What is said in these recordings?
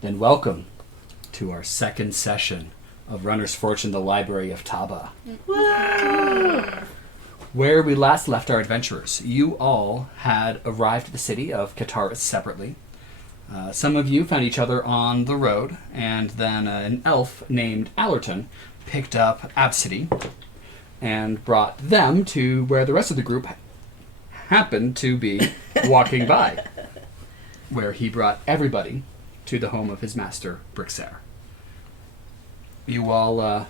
Then welcome to our second session of Runner's Fortune, the Library of Taba. Woo! Where we last left our adventurers, you all had arrived at the city of Kataris separately. Some of you found each other on the road, and then an elf named Allerton picked up Absidee and brought them to where the rest of the group happened to be walking by, where he brought everybody to the home of his master, Brixer. You all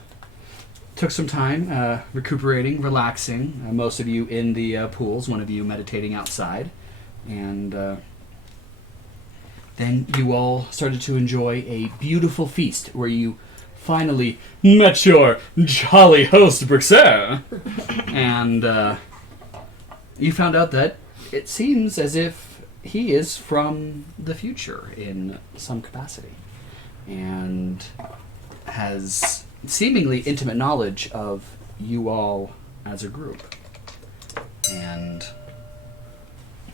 took some time recuperating, relaxing, most of you in the pools, one of you meditating outside, and then you all started to enjoy a beautiful feast where you finally met your jolly host, Brixer, and you found out that it seems as if he is from the future in some capacity, and has seemingly intimate knowledge of you all as a group, and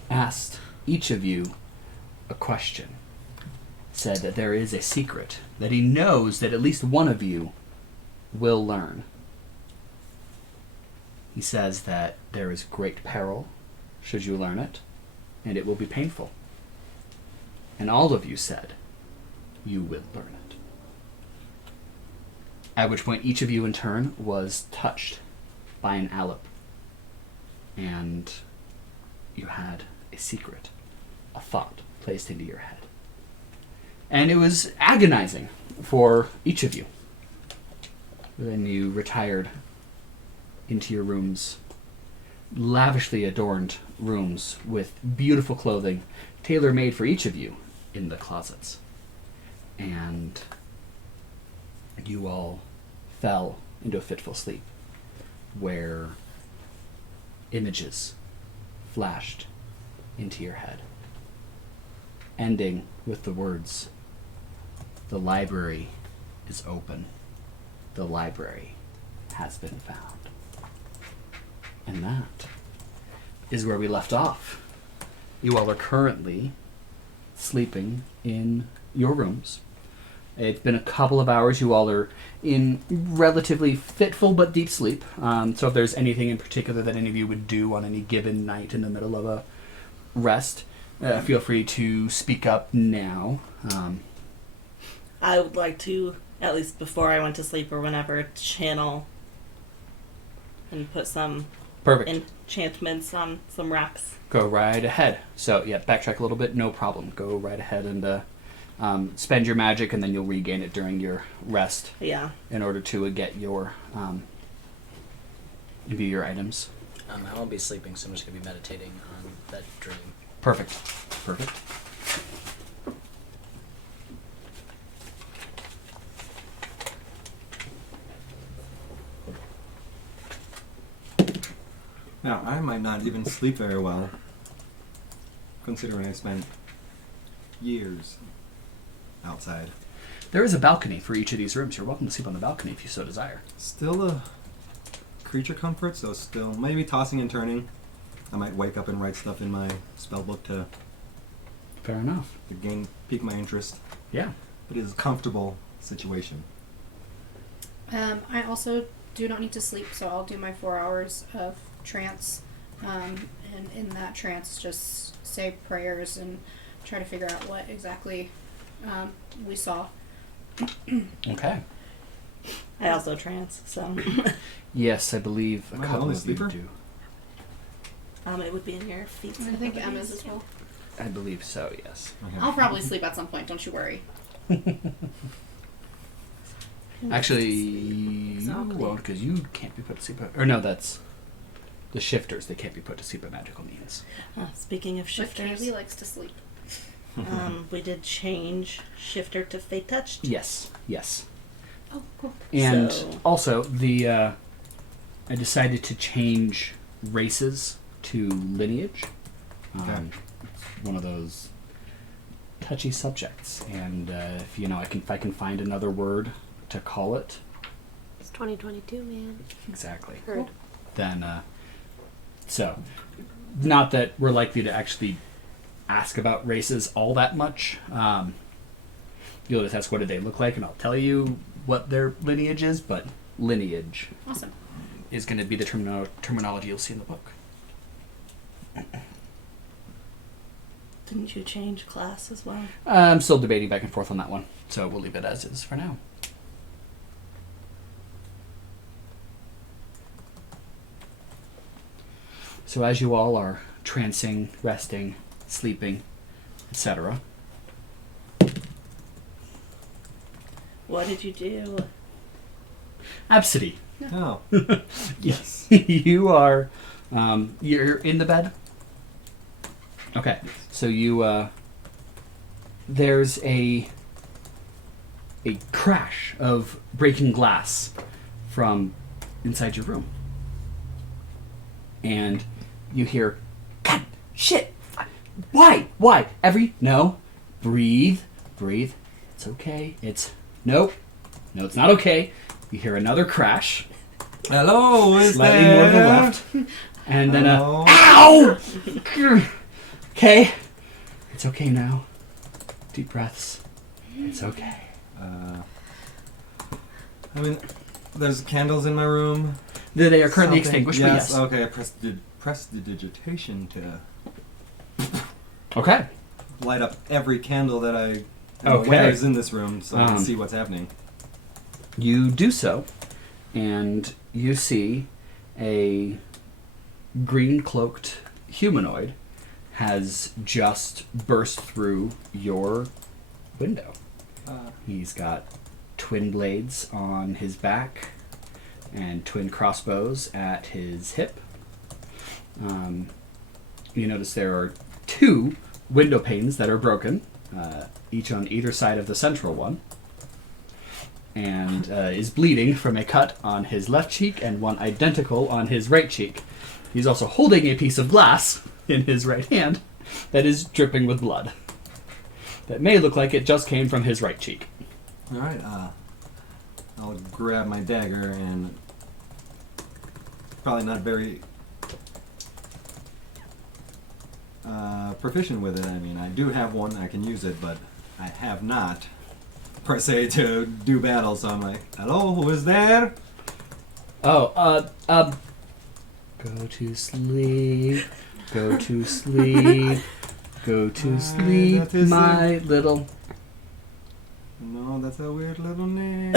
asked each of you a question. Said that there is a secret that he knows that at least one of you will learn. He says that there is great peril should you learn it, and it will be painful. And all of you said you will learn it. At which point each of you in turn was touched by an alep, and you had a secret, a thought placed into your head. And it was agonizing for each of you. Then you retired into your rooms, lavishly adorned rooms with beautiful clothing, tailor-made for each of you in the closets. And you all fell into a fitful sleep where images flashed into your head, ending with the words, "The library is open. The library has been found." And that is where we left off. You all are currently sleeping in your rooms. It's been a couple of hours. You all are in relatively fitful but deep sleep. So if there's anything in particular that any of you would do on any given night in the middle of a rest, feel free to speak up now. I would like to, at least before I went to sleep or whenever, channel and put some Perfect. enchantments on some racks. Go right ahead. So, yeah, backtrack a little bit, no problem. Go right ahead and spend your magic, and then you'll regain it during your rest. Yeah. In order to get your view your items. I won't be sleeping, so I'm just going to be meditating on that dream. Perfect. Perfect. Now, I might not even sleep very well, considering I spent years outside. There is a balcony for each of these rooms. You're welcome to sleep on the balcony if you so desire. Still a creature comfort, so still maybe tossing and turning. I might wake up and write stuff in my spellbook to Fair enough. pique my interest. Yeah. But it is a comfortable situation. I also do not need to sleep, so I'll do my 4 hours of trance, and in that trance just say prayers and try to figure out what exactly we saw. Okay. I also trance, so Yes, I believe a Am I the couple only of you sleeper? do. it would be in your feet. I think Emma's as well. I believe so, yes. Okay. I'll probably sleep at some point, don't you worry. Actually, you won't, because you can't be put to sleep. Or no, that's the shifters. They can't be put to sleep by magical means. Speaking of But shifters, Caleigh likes to sleep. we did change shifter to Fae-Touched. Yes, yes. Oh, cool. And So- also, I decided to change races to lineage. Okay. It's one of those touchy subjects, and if I can find another word to call it. It's 2022, man. Exactly. Heard. Then, so, not that we're likely to actually ask about races all that much. You'll just ask what did they look like, and I'll tell you what their lineage is, but lineage Awesome. is going to be the terminology you'll see in the book. Didn't you change class as well? I'm still debating back and forth on that one, so we'll leave it as is for now. So as you all are trancing, resting, sleeping, etc., What did you do? Absidee, Oh. Yes. you are, you're in the bed? Okay, so you, there's a crash of breaking glass from inside your room. And you hear, God, shit, why, no, breathe, it's okay, no, it's not okay. You hear another crash, Hello, who is slightly there? more to the left, and then Hello? ow! Okay, it's okay now. Deep breaths. It's okay. I mean, there's candles in my room. They are currently Something- extinguished, yes, but yes. okay, I pressed the digitation to Okay. light up every candle that I Okay. is in this room so I can see what's happening. You do so, and you see a green-cloaked humanoid has just burst through your window. He's got twin blades on his back and twin crossbows at his hip. You notice there are 2 window panes that are broken, each on either side of the central one, and is bleeding from a cut on his left cheek and one identical on his right cheek. He's also holding a piece of glass in his right hand that is dripping with blood. That may look like it just came from his right cheek. Alright, I'll grab my dagger and probably not very proficient with it. I mean, I do have one, I can use it, but I have not, per se, to do battle, so I'm like, hello, who is there? Oh, go to sleep, go to sleep, go to sleep, that is my little... No, that's a weird little name.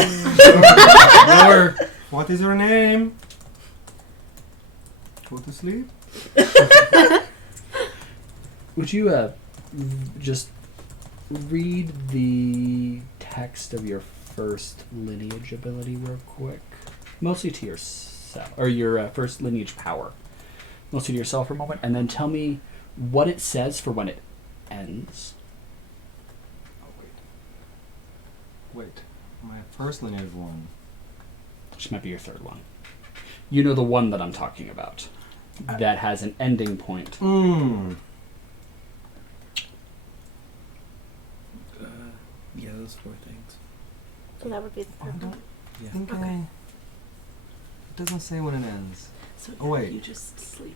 Or, What is your name? Go to sleep? would you, just read the text of your first lineage ability real quick? Mostly to yourself, or your first lineage power. Mostly to yourself for a moment, and then tell me what it says for when it ends. Oh, wait. My first lineage one. Which might be your third one. You know the one that I'm talking about. That has an ending point. Yeah, those 4 things. So that would be the I third don't one. Yeah. think Okay. it doesn't say when it ends. So Oh, wait. you just sleep.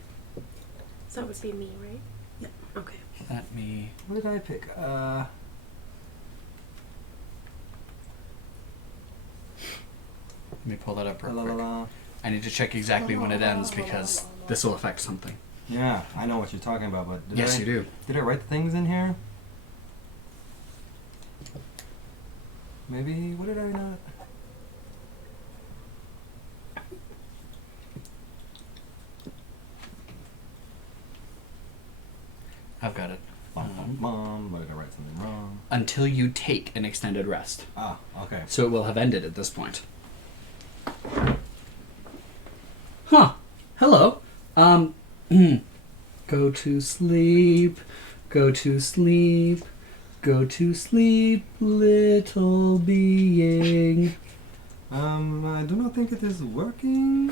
So that would be me, right? Yeah. Okay. Let me... What did I pick? Let me pull that up real La, la, quick. la. I need to check exactly when it ends because this will affect something. Yeah, I know what you're talking about, but Yes, you do. Did I write things in here? Maybe, what did I not? I've got it. What did I write something wrong? Until you take an extended rest. Ah, okay. So it will have ended at this point. Huh. Hello. Go to sleep. Go to sleep. Go to sleep, little being. I do not think it is working.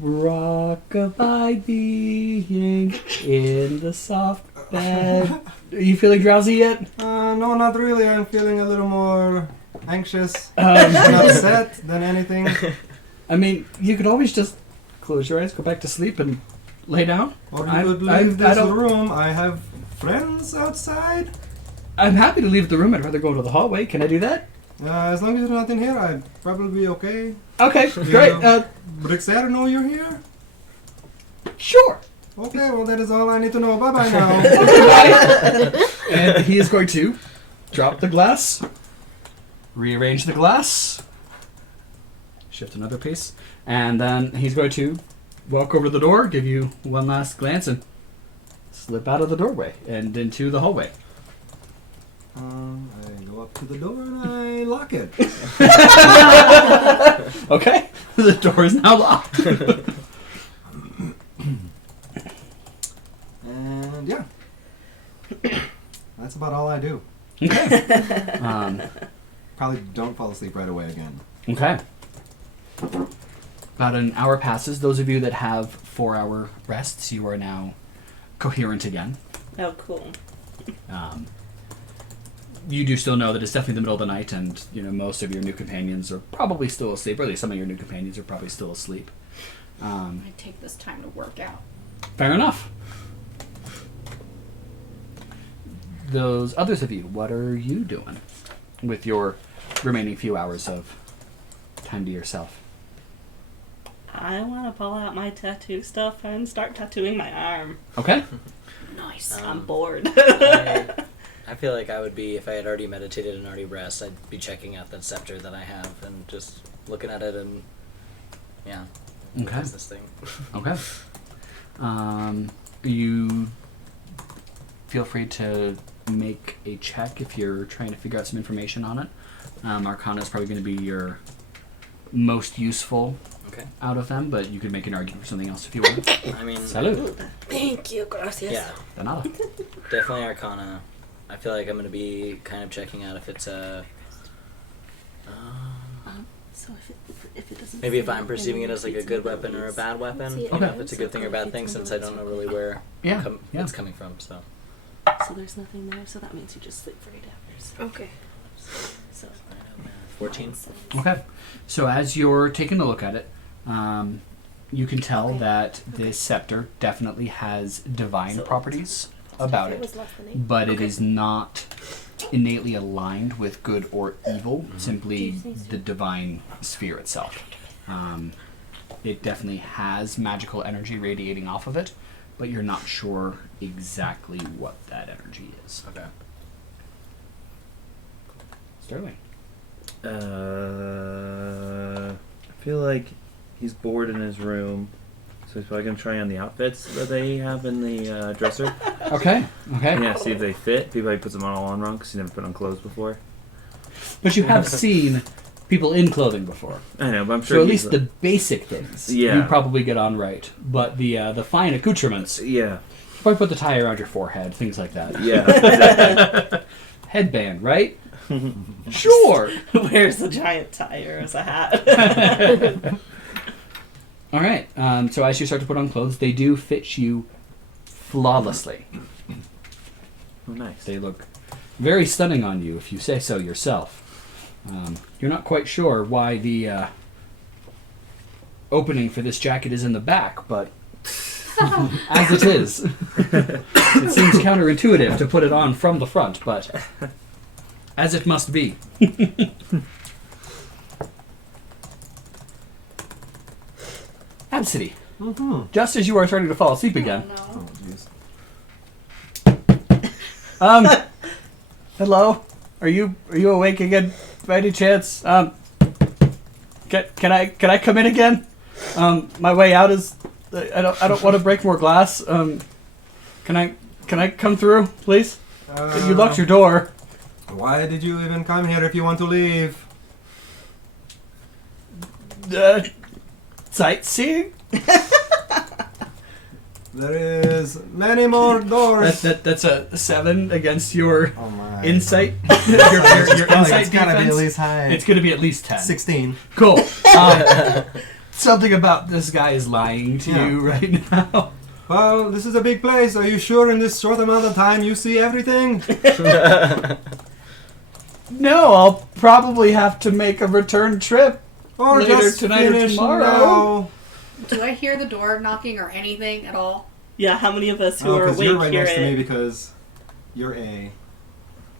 Rockabye being in the soft bed. Are you feeling drowsy yet? No, not really. I'm feeling a little more anxious and upset than anything. I mean, you could always just close your eyes, go back to sleep, and lay down. Or you I- could I leave this don't- room. I have friends outside? I'm happy to leave the room. I'd rather go into the hallway. Can I do that? As long as you're not in here, I'd probably be okay. Okay, great. Brixer know you're here? Sure. Okay, well, that is all I need to know. Bye-bye now. Bye. And he is going to drop the glass, rearrange the glass, shift another piece, and then he's going to walk over to the door, give you one last glance, and slip out of the doorway and into the hallway. I go up to the door and I lock it. Okay, the door is now locked. And yeah. That's about all I do. Okay. Probably don't fall asleep right away again. Okay. About an hour passes. Those of you that have 4-hour rests, you are now coherent again. Oh, cool. You do still know that it's definitely the middle of the night, and most of your new companions are probably still asleep, or at least some of your new companions are probably still asleep. I take this time to work out. Fair enough. Those others of you, what are you doing with your remaining few hours of time to yourself? I want to pull out my tattoo stuff and start tattooing my arm. Okay. Nice. I'm bored. I feel like I would be, if I had already meditated and already rest, I'd be checking out that scepter that I have and just looking at it and, yeah. Okay. What's this thing? Okay. You feel free to make a check if you're trying to figure out some information on it. Arcana is probably going to be your most useful Okay. out of them, but you could make an argument for something else if you want. I mean, Salud. Thank you, gracias. yeah, De nada. definitely Arcana. I feel like I'm going to be kind of checking out if it's a... So if it doesn't. maybe if I'm perceiving it as like a good weapon or a bad weapon. See, You know, okay. if it's a good thing or bad thing, since I don't know really where Yeah. Yeah. it's coming from, so... So there's nothing there. So that means you just sleep for 8 hours. Okay. So 14? Okay. So as you're taking a look at it, you can tell Okay. that this scepter definitely has divine So- properties about It it, was less than 8. but it Okay. is not innately aligned with good or evil, Mm-hmm. simply Do you say so? the divine sphere itself. It definitely has magical energy radiating off of it, but you're not sure exactly what that energy is. Okay. Sterling. I feel like he's bored in his room, so he's probably gonna try on the outfits that they have in the dresser. Okay. Okay. Yeah, see if they fit. He probably puts them all on wrong because he never put on clothes before. But you have seen people in clothing before. I know, but I'm sure. So at he's least the basic things Yeah. you probably get on right. But the fine accoutrements, yeah, probably put the tie around your forehead, things like that. yeah, exactly. Headband, right? Sure. Wears the giant tire as a hat. All right. So as you start to put on clothes, they do fit you flawlessly. Oh, nice. They look very stunning on you, if you say so yourself. You're not quite sure why the opening for this jacket is in the back, but as it is, it seems counterintuitive to put it on from the front, but as it must be. Absidee, Mm-hmm. just as you are starting to fall asleep again. Oh, Oh, jeez. Hello? Are you awake again by any chance? Can I come in again? My way out is I don't want to break more glass. Can I come through, please? You locked your door. Why did you even come here if you want to leave? Sightseeing? There is many more doors. That's a 7 against your Oh my. insight. your insight It's gotta be at defense. least high. It's going to be at least 10. 16. Cool. Something about this guy is lying to Yeah. you right now. Well, this is a big place. Are you sure in this short amount of time you see everything? No, I'll probably have to make a return trip. Or Later just tonight or finish tomorrow. now? do I hear the door knocking or anything at all? Yeah, how many of us who Oh, are because awake you're right hear next to me it? because You're A.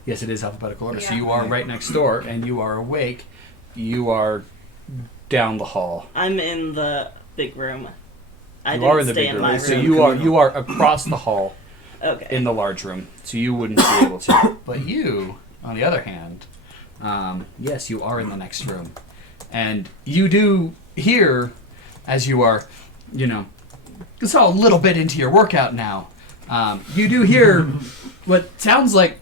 Yes, it is alphabetical order. So Yeah. you are right next door, and you are awake. You are down the hall. I'm in the big room. I You didn't are in the stay big in room. my So room. you are across the hall Okay. in the large room. So you wouldn't be able to. But you, on the other hand, yes, you are in the next room, and you do hear as you are, it's all a little bit into your workout now. You do hear what sounds like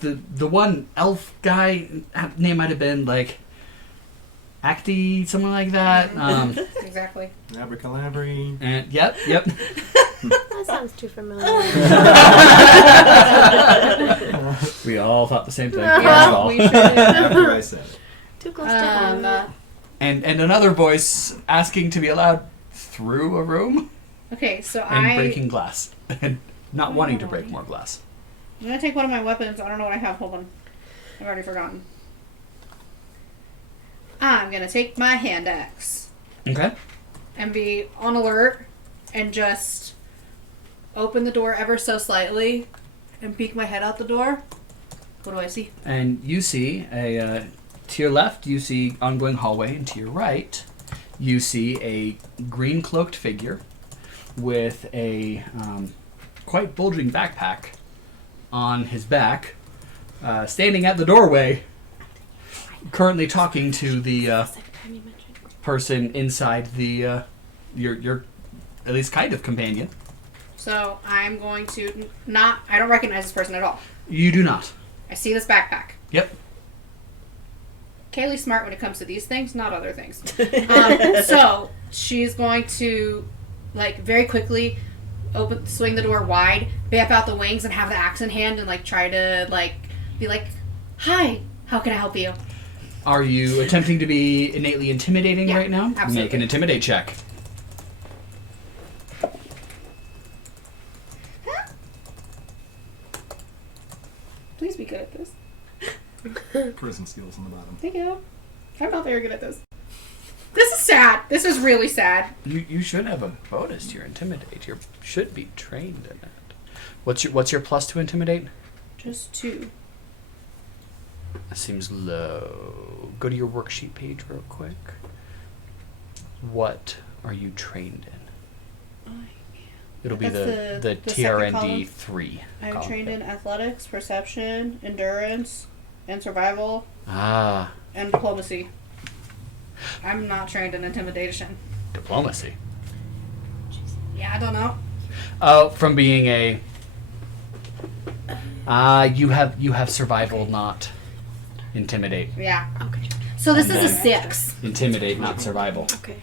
the one elf guy name might have been like Abcde, something like that. Exactly. Abracadabra. And yep. That sounds too familiar. We all thought the same thing. Yeah, we sure did. After I said it. Too close to home. And another voice asking to be allowed through a room Okay, so and breaking glass and not wanting to break more glass. I'm gonna take one of my weapons. I don't know what I have. Hold on. I've already forgotten. I'm gonna take my hand axe Okay. and be on alert and just open the door ever so slightly and peek my head out the door. What do I see? And you see to your left, you see ongoing hallway, and to your right, you see a green cloaked figure with a quite bulging backpack on his back, standing at the doorway, currently talking to the Second time you mentioned. person inside the your at least kind of companion. So I'm going to not. I don't recognize this person at all. You do not. I see this backpack. Yep. Calegh's smart when it comes to these things, not other things. So she's going to, like, very quickly swing the door wide, bamp out the wings, and have the axe in hand, and try to be like, "Hi, how can I help you?" Are you attempting to be innately intimidating Yeah, right now? absolutely. Make an intimidate check. Please be good at this. Prison skills on the bottom. Thank you. I'm not very good at this. This is sad. This is really sad. You should have a bonus to your intimidate. You should be trained in it. What's your plus to intimidate? Just 2. That seems low. Go to your worksheet page real quick. What are you trained in? It'll be That's the the second column. TRND 3. I'm column. trained in athletics, perception, endurance, and survival, Ah, and diplomacy. I'm not trained in intimidation. diplomacy. Yeah, I don't know. Oh, from being a. You have survival, not intimidate. Yeah. Okay. So this And is a then- 6. Intimidate, not survival. Okay.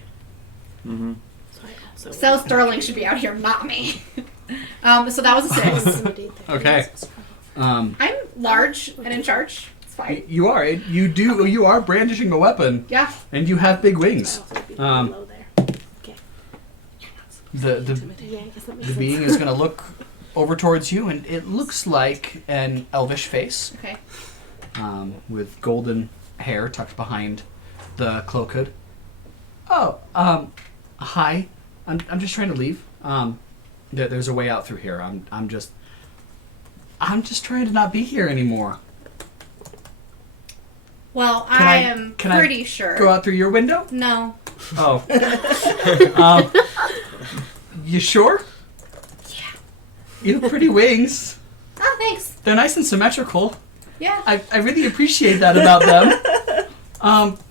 Mm-hmm. So I also So Sterling should be out here, not me. So that was a 6. intimidate the Okay. kids. Um, I'm large and in charge. It's fine. you are. You are brandishing a weapon, Yeah. and you have big I wings. also would be Um, below there. Okay. The Yeah, I guess that makes the sense. being is going to look over towards you, and it looks like an elvish face, Okay. with golden hair tucked behind the cloak hood. Oh, hi. I'm just trying to leave. There's a way out through here. I'm just trying to not be here anymore. Well, Can I I- am can I pretty sure. Go out through your window? No. Oh. You sure? Yeah. You have pretty wings. Oh, thanks. They're nice and symmetrical. Yeah. I really appreciate that about them.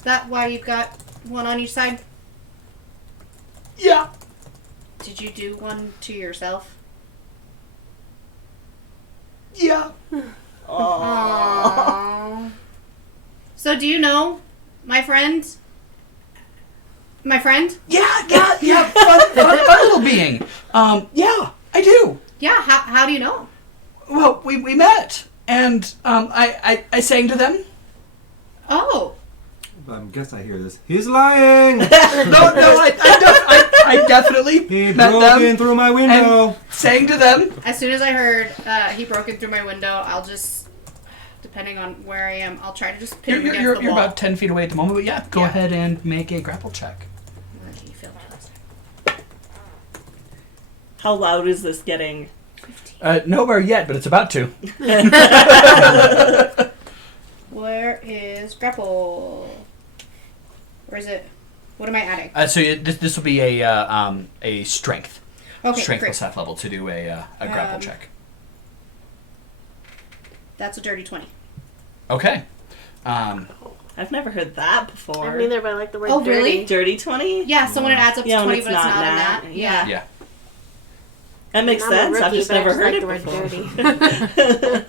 That why you've got one on each side? Yeah. Did you do one to yourself? Yeah. Aww. So do you know my friend? My friend? Yeah. Fun little being. Yeah, I do. Yeah. How do you know? Well, we met, and I sang to them. Oh. I guess I hear this. He's lying! No, I definitely He met broke them, in through my window! sang to them. As soon as I heard he broke in through my window, I'll just, depending on where I am, I'll try to just pin him against You're the wall. about 10 feet away at the moment, but yeah, go Yeah. ahead and make a grapple check. Where do you feel that? How loud is this getting? Nowhere yet, but it's about to. Where is grapple? Where is it? What am I adding? So this will be a strength. Okay, Strength great. plus half level to do a grapple check. That's a dirty 20. Okay. I've never heard that before. I'm neither, but I like the word Oh, dirty. really? Dirty 20? Yeah, so when it adds up to Yeah, when 20, it's but it's not not a nat. nat. Yeah. Yeah. That makes I'm a sense. I've rookie, just but I never just heard like it the word before.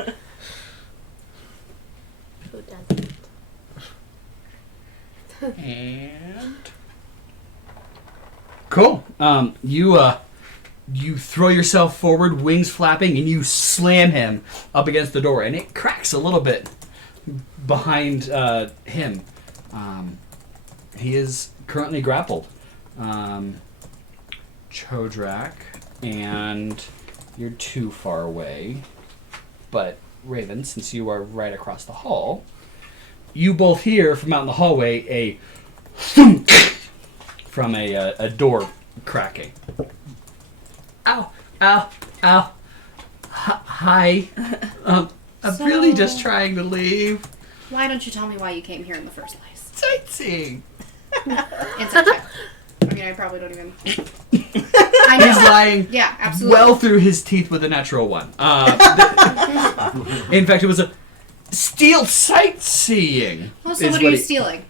dirty. Who doesn't? And cool. You throw yourself forward, wings flapping, and you slam him up against the door, and it cracks a little bit behind him. He is currently grappled. Chodrak, and you're too far away. But Rayvvin, since you are right across the hall, you both hear from out in the hallway a thunk from a door cracking. Ow! Ow! Ow! Hi. I'm really just trying to leave. Why don't you tell me why you came here in the first place? Sightseeing. Insight check. I mean, I probably don't even... I know. He's lying Yeah, absolutely. well through his teeth with a natural one. In fact, it was a steal sightseeing. Well, so is what are you he- stealing?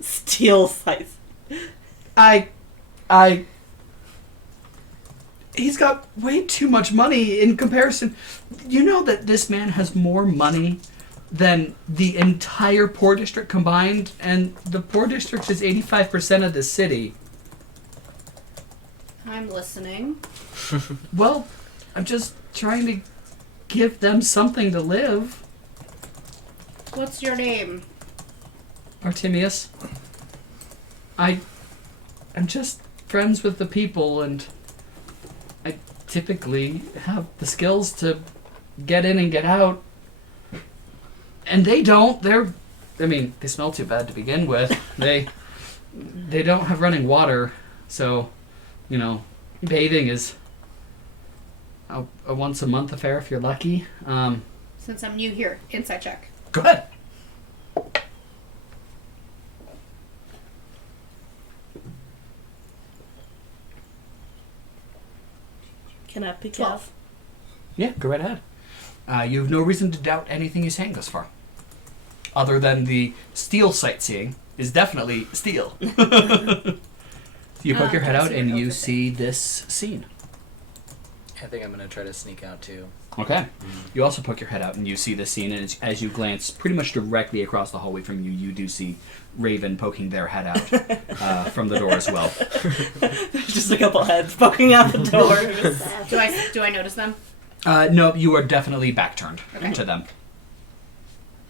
Steel size. He's got way too much money in comparison. You know that this man has more money than the entire Poor District combined, and the Poor District is 85% of the city. I'm listening. Well, I'm just trying to give them something to live. What's your name? Artemius. I'm just friends with the people, and I typically have the skills to get in and get out. And they don't. They smell too bad to begin with. They don't have running water, so, bathing is a once a month affair if you're lucky. Since I'm new here, insight check. Go ahead. Can I pick 12. up? Yeah, go right ahead. You have no reason to doubt anything he's saying thus far. Other than the steel sightseeing is definitely steel. You poke your head out and you see this scene. I think I'm going to try to sneak out too. Okay. You also poke your head out and you see this scene, and as you glance pretty much directly across the hallway from you, you do see Rayvvin poking their head out from the door as well. There's just a couple heads poking out the door. Do I notice them? No, you are definitely back turned to them.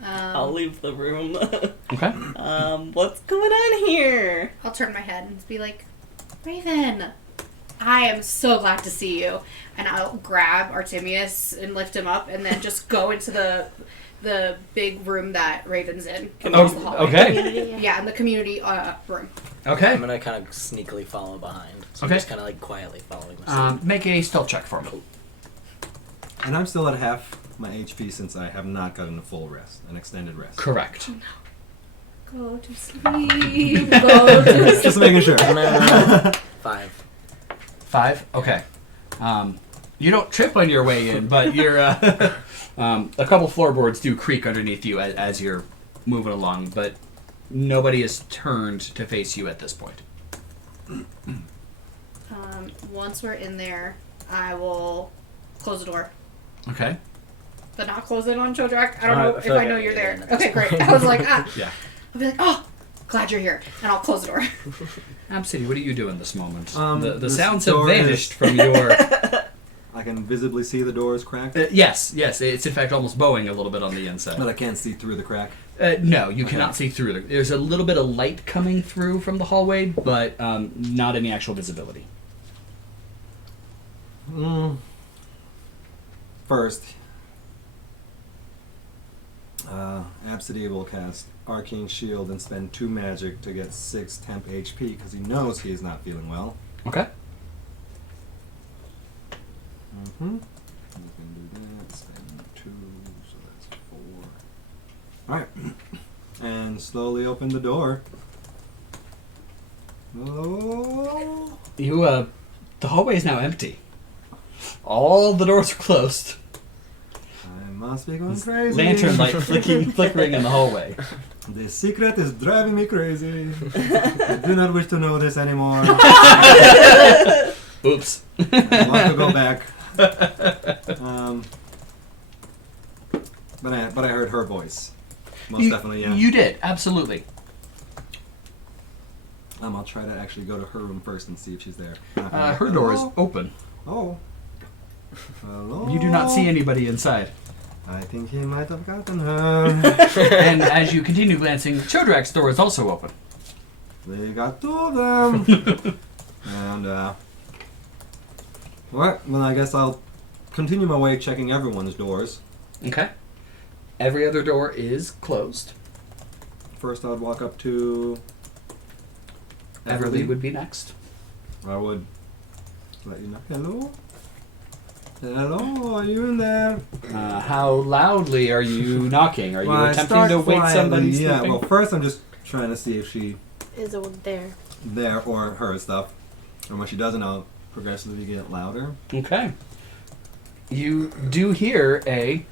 I'll leave the room. Okay. What's going on here? I'll turn my head and be like, Rayvvin, I am so glad to see you. And I'll grab Artemius and lift him up and then just go into the big room that Rayvvin's in. across the hallway. Okay. Yeah, in the community room. Okay. I'm going to kind of sneakily follow behind. So Okay. I'm just kind of like quietly following myself. Make a stealth check for me. And I'm still at half my HP since I have not gotten a full rest, an extended rest. Correct. Go to sleep. Go to sleep. Just making sure. 5. 5? Okay. You don't trip on your way in, but you're a couple floorboards do creak underneath you as you're moving along, but nobody is turned to face you at this point. Once we're in there, I will close the door. Okay. But not close it on Chodrak. I don't I know if feel like I know I'm you're there. getting in at Okay, this great. point. I was like, Yeah. I'll be like, oh, glad you're here. And I'll close the door. Absidee, what are you doing this moment? The this sounds have door is- vanished from your... I can visibly see the doors cracked, yes. It's in fact almost bowing a little bit on the inside. but I can't see through the crack. No, you cannot see through. There's a little bit of light coming through from the hallway, but not any actual visibility. First, Absidee will cast Arcane Shield and spend 2 magic to get 6 temp HP because he knows he is not feeling well. Okay. We can do that. Spend 2, so that's 4. Alright. And slowly open the door. Oh. You, the hallway is now empty. All the doors are closed. I must be going crazy. Lantern light flickering in the hallway. This secret is driving me crazy. I do not wish to know this anymore. Oops. I want to go back. But I heard her voice. Most definitely, yeah. You did, absolutely. I'll try to actually go to her room first and see if she's there. Her door is open. Oh. Hello? You do not see anybody inside. I think he might have gotten her. And as you continue glancing, Chodrak's door is also open. They got 2 of them. And, well, I guess I'll continue my way checking everyone's doors. Okay. Every other door is closed. First, I'd walk up to Everlee would be next. I would let you know. Hello? Hello, are you in there? How loudly are you knocking? Are you Well, I attempting start to wake quietly, somebody Yeah, sleeping? well, first I'm just trying to see if she Is it there? there or her stuff. And when she doesn't, I'll progressively get louder. Okay. You do hear a...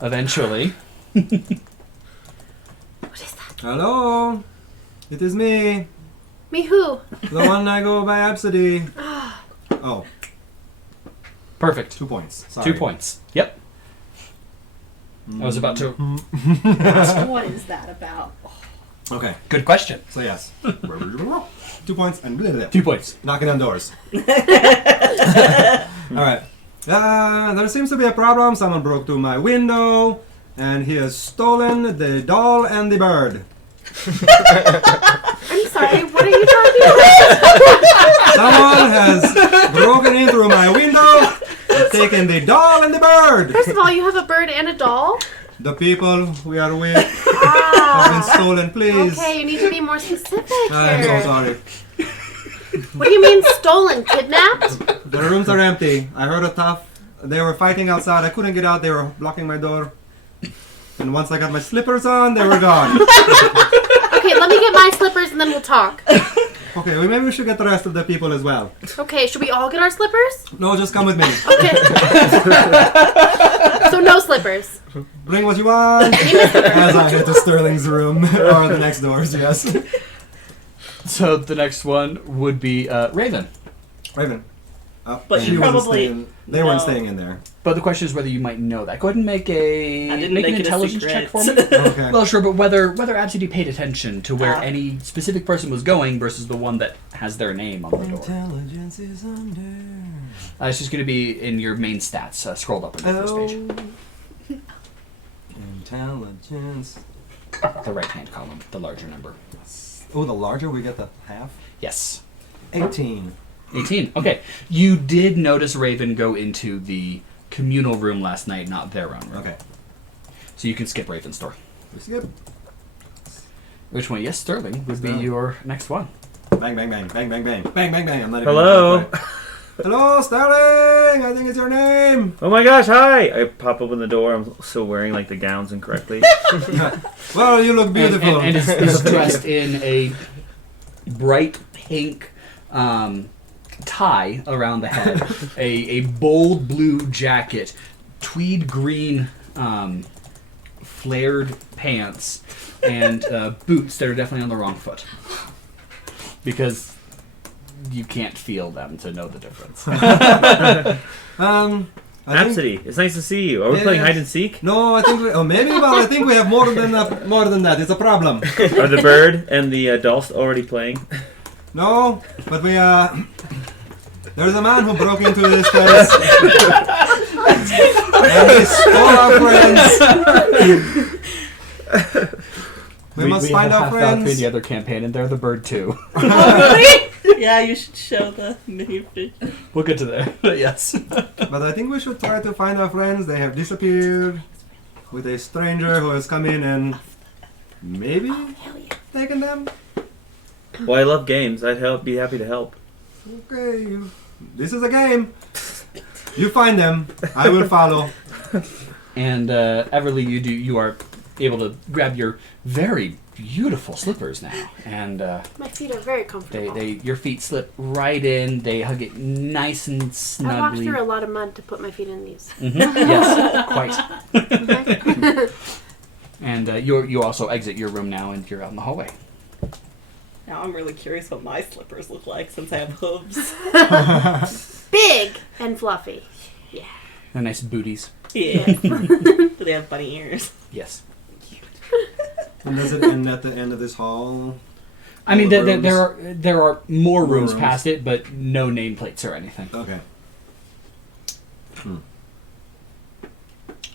Eventually. What is that? Hello? It is me. Me who? The one I go by Absidee. Oh, Perfect. 2 points. Sorry. 2 points. Yep. I was about to... What is that about? Okay, Good question. so yes. 2 points and 2 points. knocking on doors. Alright. There seems to be a problem. Someone broke through my window and he has stolen the doll and the bird. I'm sorry, what are you talking about? Someone has broken in through my window and taken the doll and the bird. First of all, you have a bird and a doll? The people we are with have been stolen, please. Okay, you need to be more specific I'm so here. sorry. What do you mean stolen? Kidnapped? The rooms are empty. I heard a tough. They were fighting outside. I couldn't get out. They were blocking my door. And once I got my slippers on, they were gone. Okay, let me get my slippers and then we'll talk. Okay, well, maybe we should get the rest of the people as well. Okay, should we all get our slippers? No, just come with me. Okay. So no slippers. Bring what you want. As I head to Sterling's room. Or the next doors, yes. So the next one would be Rayvvin. Rayvvin. But she you wasn't probably staying. They weren't know. staying in there. But the question is whether you might know that. Go ahead and make a I didn't an make it a intelligence check secret. for me. Okay. Well, sure, but whether Absidee paid attention to where Ah. any specific person was going versus the one that has their name on the door. Intelligence is under. It's just going to be in your main stats, scrolled up on the first page. Intelligence. The right-hand column, the larger number. Oh, the larger we get the half? Yes. 18. 18. Okay. You did notice Rayvvin go into the communal room last night, not their own room. Okay. So you can skip Rayvvin's door. We skip. Which one? Yes, Sterling would be Sterling. your next one. Bang, bang, bang, bang, bang, bang, bang, bang, bang. I'm not even Hello. gonna do it. Hello, Sterling. I think it's your name. Oh my gosh, hi! I pop open the door. I'm still wearing like the gowns incorrectly. Well, you look beautiful. And is dressed in a bright pink tie around the head, a bold blue jacket, tweed green flared pants, and boots that are definitely on the wrong foot. Because you can't feel them to know the difference. I think, Absidee, it's nice to see you. Are we Yeah, playing yeah. hide and seek? no, I think we. Oh, maybe. Well, I think we have more than that. It's a problem. Are the bird and the doll already playing? No, but we. There's a man who broke into this place. And he stole our friends. We must find our Valkyrie in friends. the other campaign, and they're the bird too. Yeah, you should show the mini fish. We'll get to that. But yes. But I think we should try to find our friends. They have disappeared with a stranger who has come in and maybe taken them. Well, I love games. Be happy to help. Okay, this is a game. You find them. I will follow. And Everlee, you are able to grab your very beautiful slippers now, and My feet are very comfortable. your feet slip right in. They hug it nice and I walked snugly. through a lot of mud to put my feet in these. Yes, quite. Okay. And you also exit your room now, and you're out in the hallway. Now I'm really curious what my slippers look like since I have hooves. Big and fluffy. And nice booties. Yeah. Do they have bunny ears? Yes. And does it end at the end of this hall? I mean, More there are more rooms rooms. past it, but no nameplates or anything. Okay.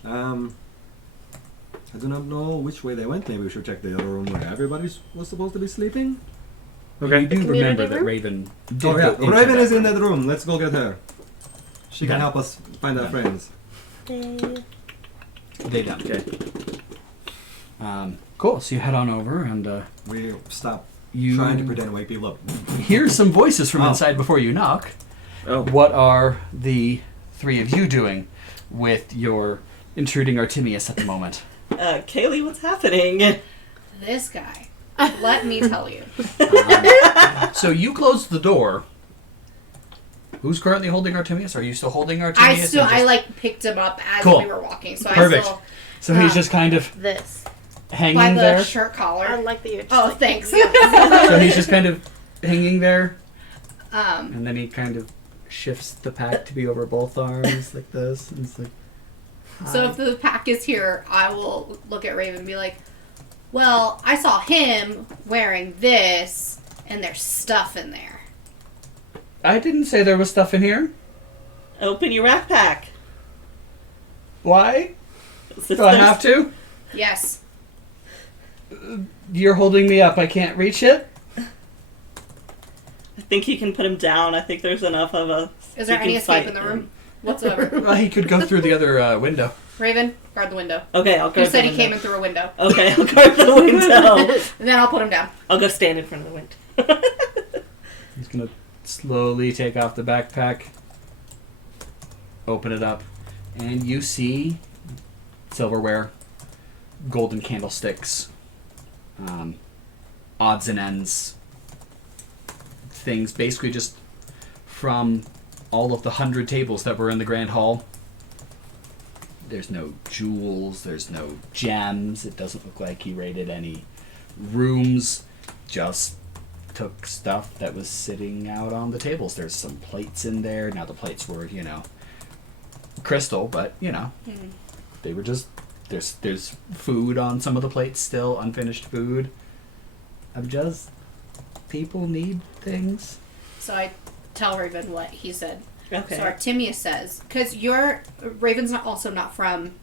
I do not know which way they went. Maybe we should check the other room where everybody was supposed to be sleeping. You Okay. do community remember that room? Rayvvin did Oh yeah, go into Rayvvin is in room. that room. Let's go get her. She can Done. help us find our Done. friends. They done. Okay. Cool. So you head on over, and We stop you trying to pretend to wake people up. hear some voices from Oh. inside before you knock. Oh. What are the three of you doing with your intruding Artemius at the moment? Caleigh, what's happening? This guy. Let me tell you. So you closed the door. Who's currently holding Artemius? Are you still holding Artemius? I picked him up as Cool. we were walking, so Perfect. I still So he's just kind of This. hanging by the there. shirt collar. I like that you're just Oh, like, thanks. So he's just kind of hanging there, um, and then he kind of shifts the pack to be over both arms like this, and it's like. so "Hi." if the pack is here, I will look at Raven and be like, "Well, I saw him wearing this, and there's stuff in there." I didn't say there was stuff in here. Open your backpack. Why? Since Do I there's- have to? Yes. You're holding me up. I can't reach it. I think you can put him down. I think there's enough of a. Is there you any can escape fight in the him. room whatsoever? Well, he could go through the other window. Raven, guard the window. Okay, I'll go. You said he came in through a window, Okay, I'll guard the window. and then I'll put him down. I'll go stand in front of the window. He's gonna slowly take off the backpack, open it up, and you see silverware, golden candlesticks, odds and ends, things basically just from all of the 100 tables that were in the Grand Hall. There's no jewels, there's no gems, it doesn't look like he raided any rooms, just took stuff that was sitting out on the tables. There's some plates in there. Now the plates were, crystal, but they were just there's food on some of the plates still, unfinished food. I'm just people need things. So I tell Raven what he said. Okay. So Artemius says, because Raven's also not from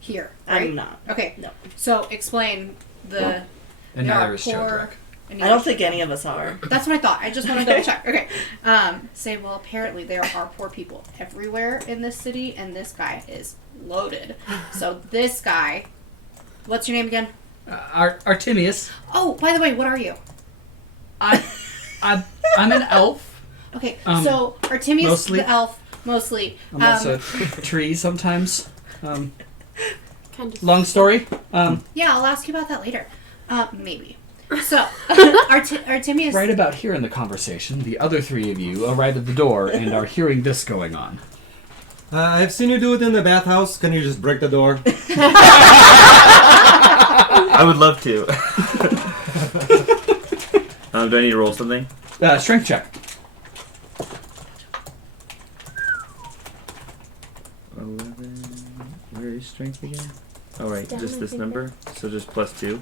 here, right? I'm not. Okay. No. So explain the. And there neither are is poor- Chodrak. and I neither don't is think Chodrak. any of us are. That's what I thought. I just want to double check. Okay. Say, well, apparently there are poor people everywhere in this city, and this guy is loaded. So this guy, what's your name again? Artemius. Oh, by the way, what are you? I'm an elf. Okay, So Artemius mostly- the elf, mostly. I'm also a tree sometimes. kind of. Long story. Yeah, I'll ask you about that later. Maybe. So, Artemius. Right about here in the conversation, the other three of you arrive at the door and are hearing this going on. I've seen you do it in the bathhouse. Can you just break the door? I would love to. Do I need to roll something? Strength check. 11. Where is strength again? Oh, right. Down, Just I this think, number? So just +2?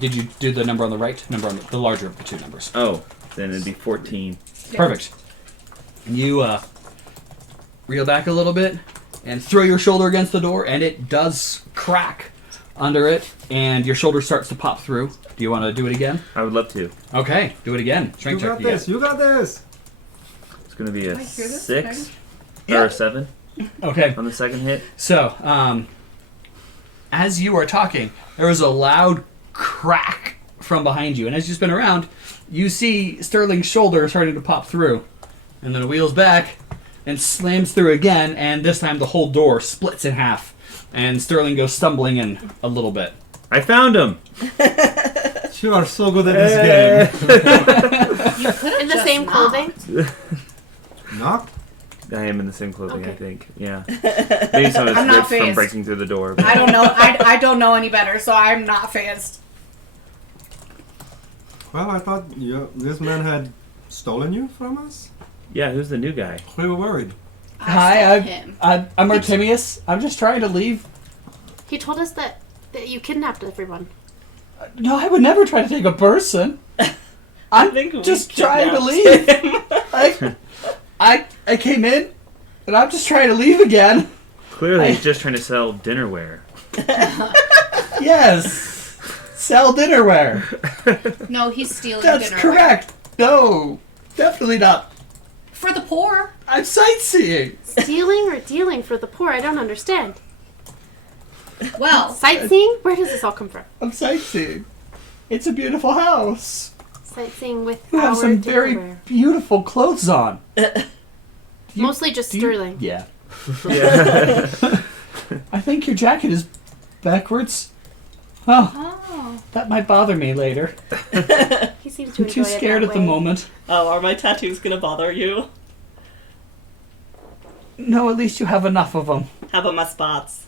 Did you do the number on the right? Number on the larger of the two numbers. Oh, then it'd be 14. Perfect. And you reel back a little bit and throw your shoulder against the door, and it does crack under it, and your shoulder starts to pop through. Do you want to do it again? I would love to. Okay, do it again. You Strength check. got this. You got this. It's going to be a Can I hear this? 6 Yeah. or a 7 Okay. on the second hit. So, as you are talking, there was a loud crack from behind you, and as you spin around, you see Sterling's shoulder starting to pop through, and then it wheels back, and slams through again, and this time the whole door splits in half, and Sterling goes stumbling in a little bit. I found him. You are so good at this game. You could have In the just same knocked. clothing? Knock? I am in the same clothing, I Okay. think. Yeah. Maybe some of I'm it's not ripped from phased. breaking through the door. But I don't know. I don't know any better, so I'm not phased. Well, I thought this man had stolen you from us. Yeah, who's the new guy? We were worried. Hi, stole him. I'm Artemius. I'm just trying to leave. He told us that you kidnapped everyone. No, I would never try to take a person. I'm think we just trying to kidnapped leave. I came in, and I'm just trying to leave again. Clearly, he's just trying to sell dinnerware. Yes. Sell dinnerware. No, he's stealing That's dinnerware. correct. No, definitely not. For the poor. I'm sightseeing. Stealing or dealing for the poor? I don't understand. Well, Sightseeing? Where does this all come from? I'm sightseeing. It's a beautiful house. Sightseeing with You have our some very dinnerware. beautiful clothes on. Mostly just Sterling. Yeah. Yeah. I think your jacket is backwards. Oh, oh, that might bother me later. He seems to I'm enjoy too it scared that at the way. moment. Oh, are my tattoos gonna bother you? No, at least you have enough of them. How about my spots?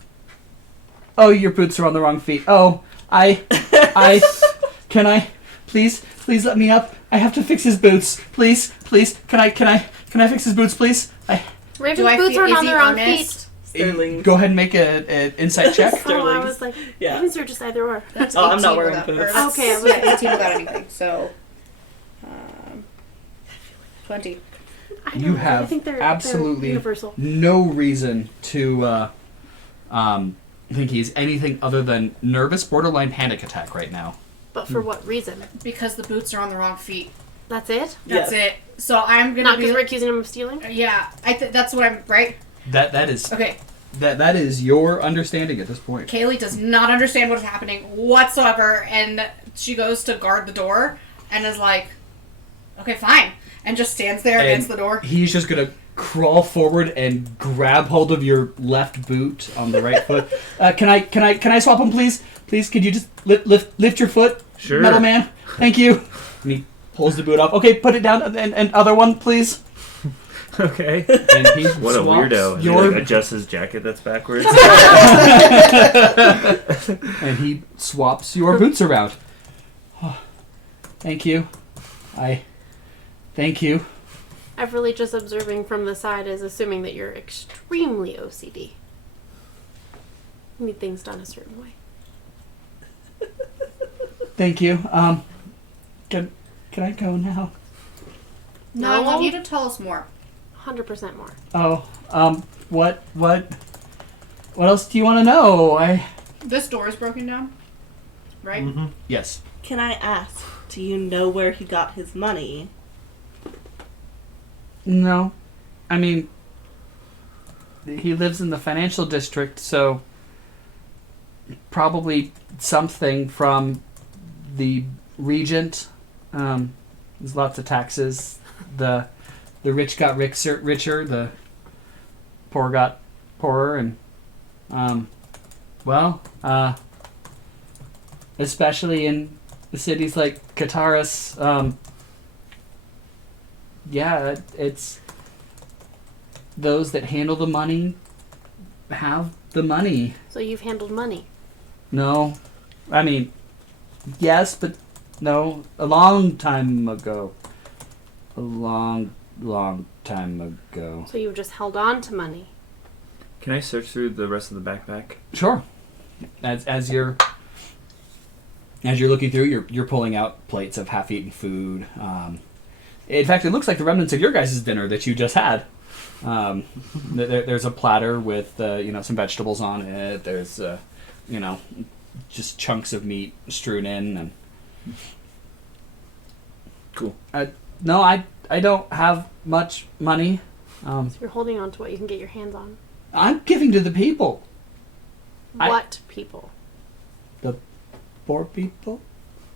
Oh, your boots are on the wrong feet. Oh, can I, please let me up. I have to fix his boots. Please, can I fix his boots, please? Raven's boots aren't is on he the wrong earnest? Sterling. Go ahead and make an insight check. feet. Oh, I Sterling's. was like, Yeah. Ravens are just either or. That's Oh, I'm not 18 wearing without, boots. or that's- Okay, I was- yeah, 18 without anything. So, 20. I don't You know. I have think they're absolutely universal. no reason to think he's anything other than nervous, borderline panic attack right now. But for what reason? Because the boots are on the wrong feet. That's it? That's Yes. it. So I'm gonna Not be. because we're accusing him of stealing? Yeah, that's what I'm right. That is Okay, that is your understanding at this point. Caleigh does not understand what's happening whatsoever, and she goes to guard the door and is like, "Okay, fine," and just stands there And against the door. He's just gonna crawl forward and grab hold of your left boot on the right foot. Can I swap them, please? Please, could you just lift your foot, Sure. metal man? Thank you. And he pulls the boot off. Okay, put it down, and other one, please. Okay. And he What a swaps weirdo. He Your like, adjusts his jacket that's backwards. and he swaps your boots around. Oh, thank you. Thank you. Everlee just observing from the side is assuming that you're extremely OCD. You need things done a certain way. Thank you. Can I go now? No, I want you to tell us more. 100% more. Oh, what else do you want to know? This door is broken down, right? Mm-hmm. Yes. Can I ask, do you know where he got his money? No. I mean, he lives in the financial district, so probably something from the regent. There's lots of taxes. The rich got richer, the poor got poorer, and especially in the cities like Kataris, yeah, it's those that handle the money have the money. So you've handled money. No, I mean, yes, but no, a long time ago. A long time ago. So you've just held on to money. Can I search through the rest of the backpack? Sure. As you're looking through, you're pulling out plates of half-eaten food. In fact, it looks like the remnants of your guys' dinner that you just had. There's a platter with some vegetables on it. There's just chunks of meat strewn in, and Cool. no, I don't have much money. So you're holding on to what you can get your hands on. I'm giving to the people. What people? The poor people.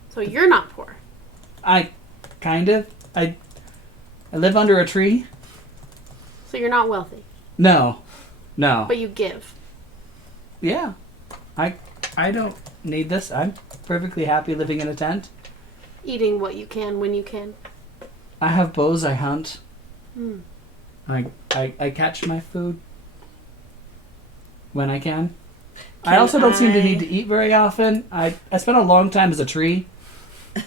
So you're not poor. I live under a tree. So So you're not wealthy, No. but you give. Yeah. I don't need this. I'm perfectly happy living in a tent. Eating what you can when you can. I have bows I hunt. Hmm. I catch my food when I can. I also don't seem to need to eat very often. I spent a long time as a tree.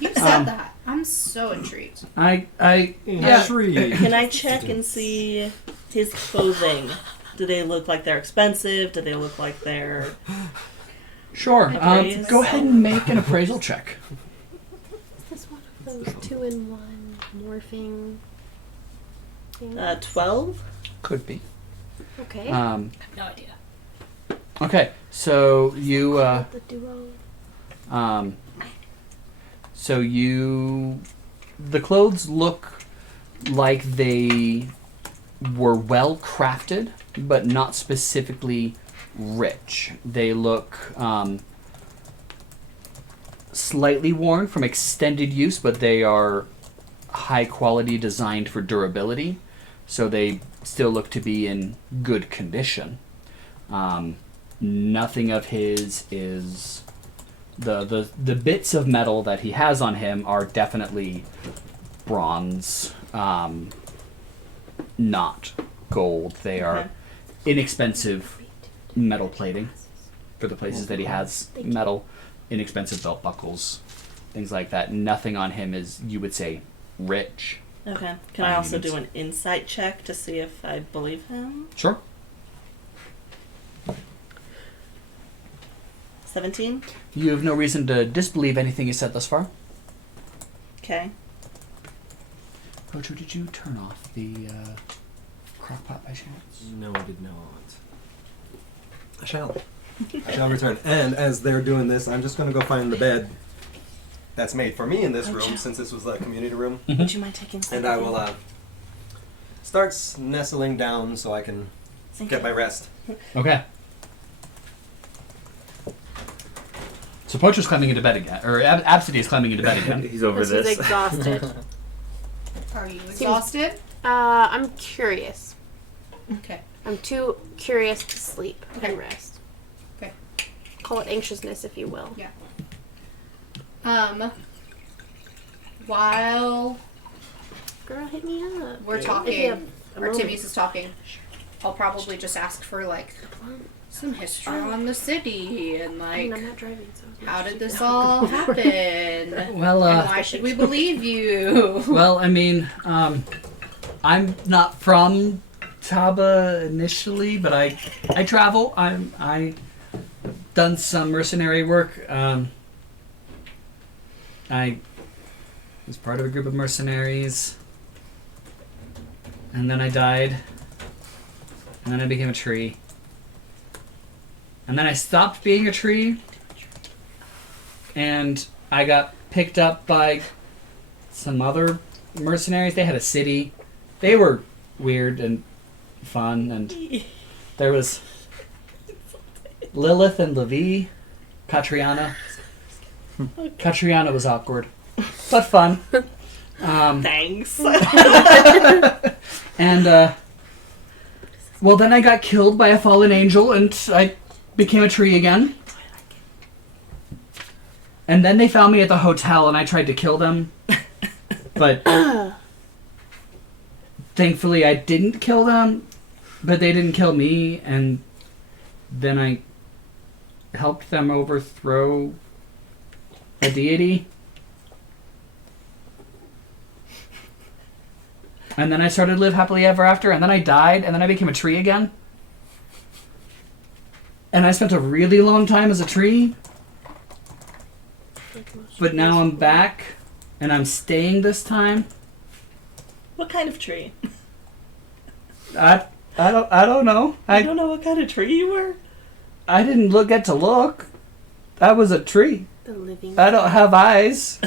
You said that. I'm so intrigued. Yeah. Tree. Can I check and see his clothing? Do they look like they're expensive? Do they look like they're... Sure. Appraise. Go ahead and make an appraisal check. Is this one of those 2-in-1 morphing things? 12? Could be. Okay. I have no idea. Okay. So you The duo. the clothes look like they were well crafted, but not specifically rich. They look slightly worn from extended use, but they are high quality, designed for durability, so they still look to be in good condition. Nothing of his is the bits of metal that he has on him are definitely bronze, not gold. They are Okay. inexpensive metal plating for the places that he has metal, inexpensive belt buckles, things like that. Nothing on him is, you would say, rich. Okay. Can I also do an insight check to see if I believe him? Sure. 17? You have no reason to disbelieve anything he said thus far. Okay. Pocho, did you turn off the crockpot by chance? No, I did not. I shall return. And as they're doing this, I'm just going to go find the bed that's made for me in this room, since this was the community room. Would you mind taking some? And I will start nestling down so I can get my rest. Okay. So Pocho's climbing into bed again, or Absidee is climbing into bed again. He's over This is this. exhausted. Are you exhausted? I'm curious. Okay. I'm too curious to sleep Okay. and rest. Okay. Call it anxiousness, if you will. Yeah. While Girl, hit me up. we're If you talking, have a or moment. Timmy's is talking, I'll probably just ask for like some history on the city and I mean, like I'm not driving, so it's how not did this just- all happen? Well, And why should we believe you? well, I mean, I'm not from Taba initially, but I travel. I done some mercenary work. I was part of a group of mercenaries, and then I died, and then I became a tree, and then I stopped being a tree, and I got picked up by some other mercenaries. They had a city. They were weird and fun, and there was Lilith and Levi, Katriana. Katriana was awkward, but fun. Thanks. And, well, then I got killed by a fallen angel, and I became a tree again. And then they found me at the hotel, and I tried to kill them. But thankfully I didn't kill them, but they didn't kill me, and then I helped them overthrow a deity. And then I started to live happily ever after, and then I died, and then I became a tree again. And I spent a really long time as a tree, but now I'm back, and I'm staying this time. What kind of tree? I don't know. I don't know what kind of tree you were. I didn't get to look. I was a tree. The living. I don't have eyes.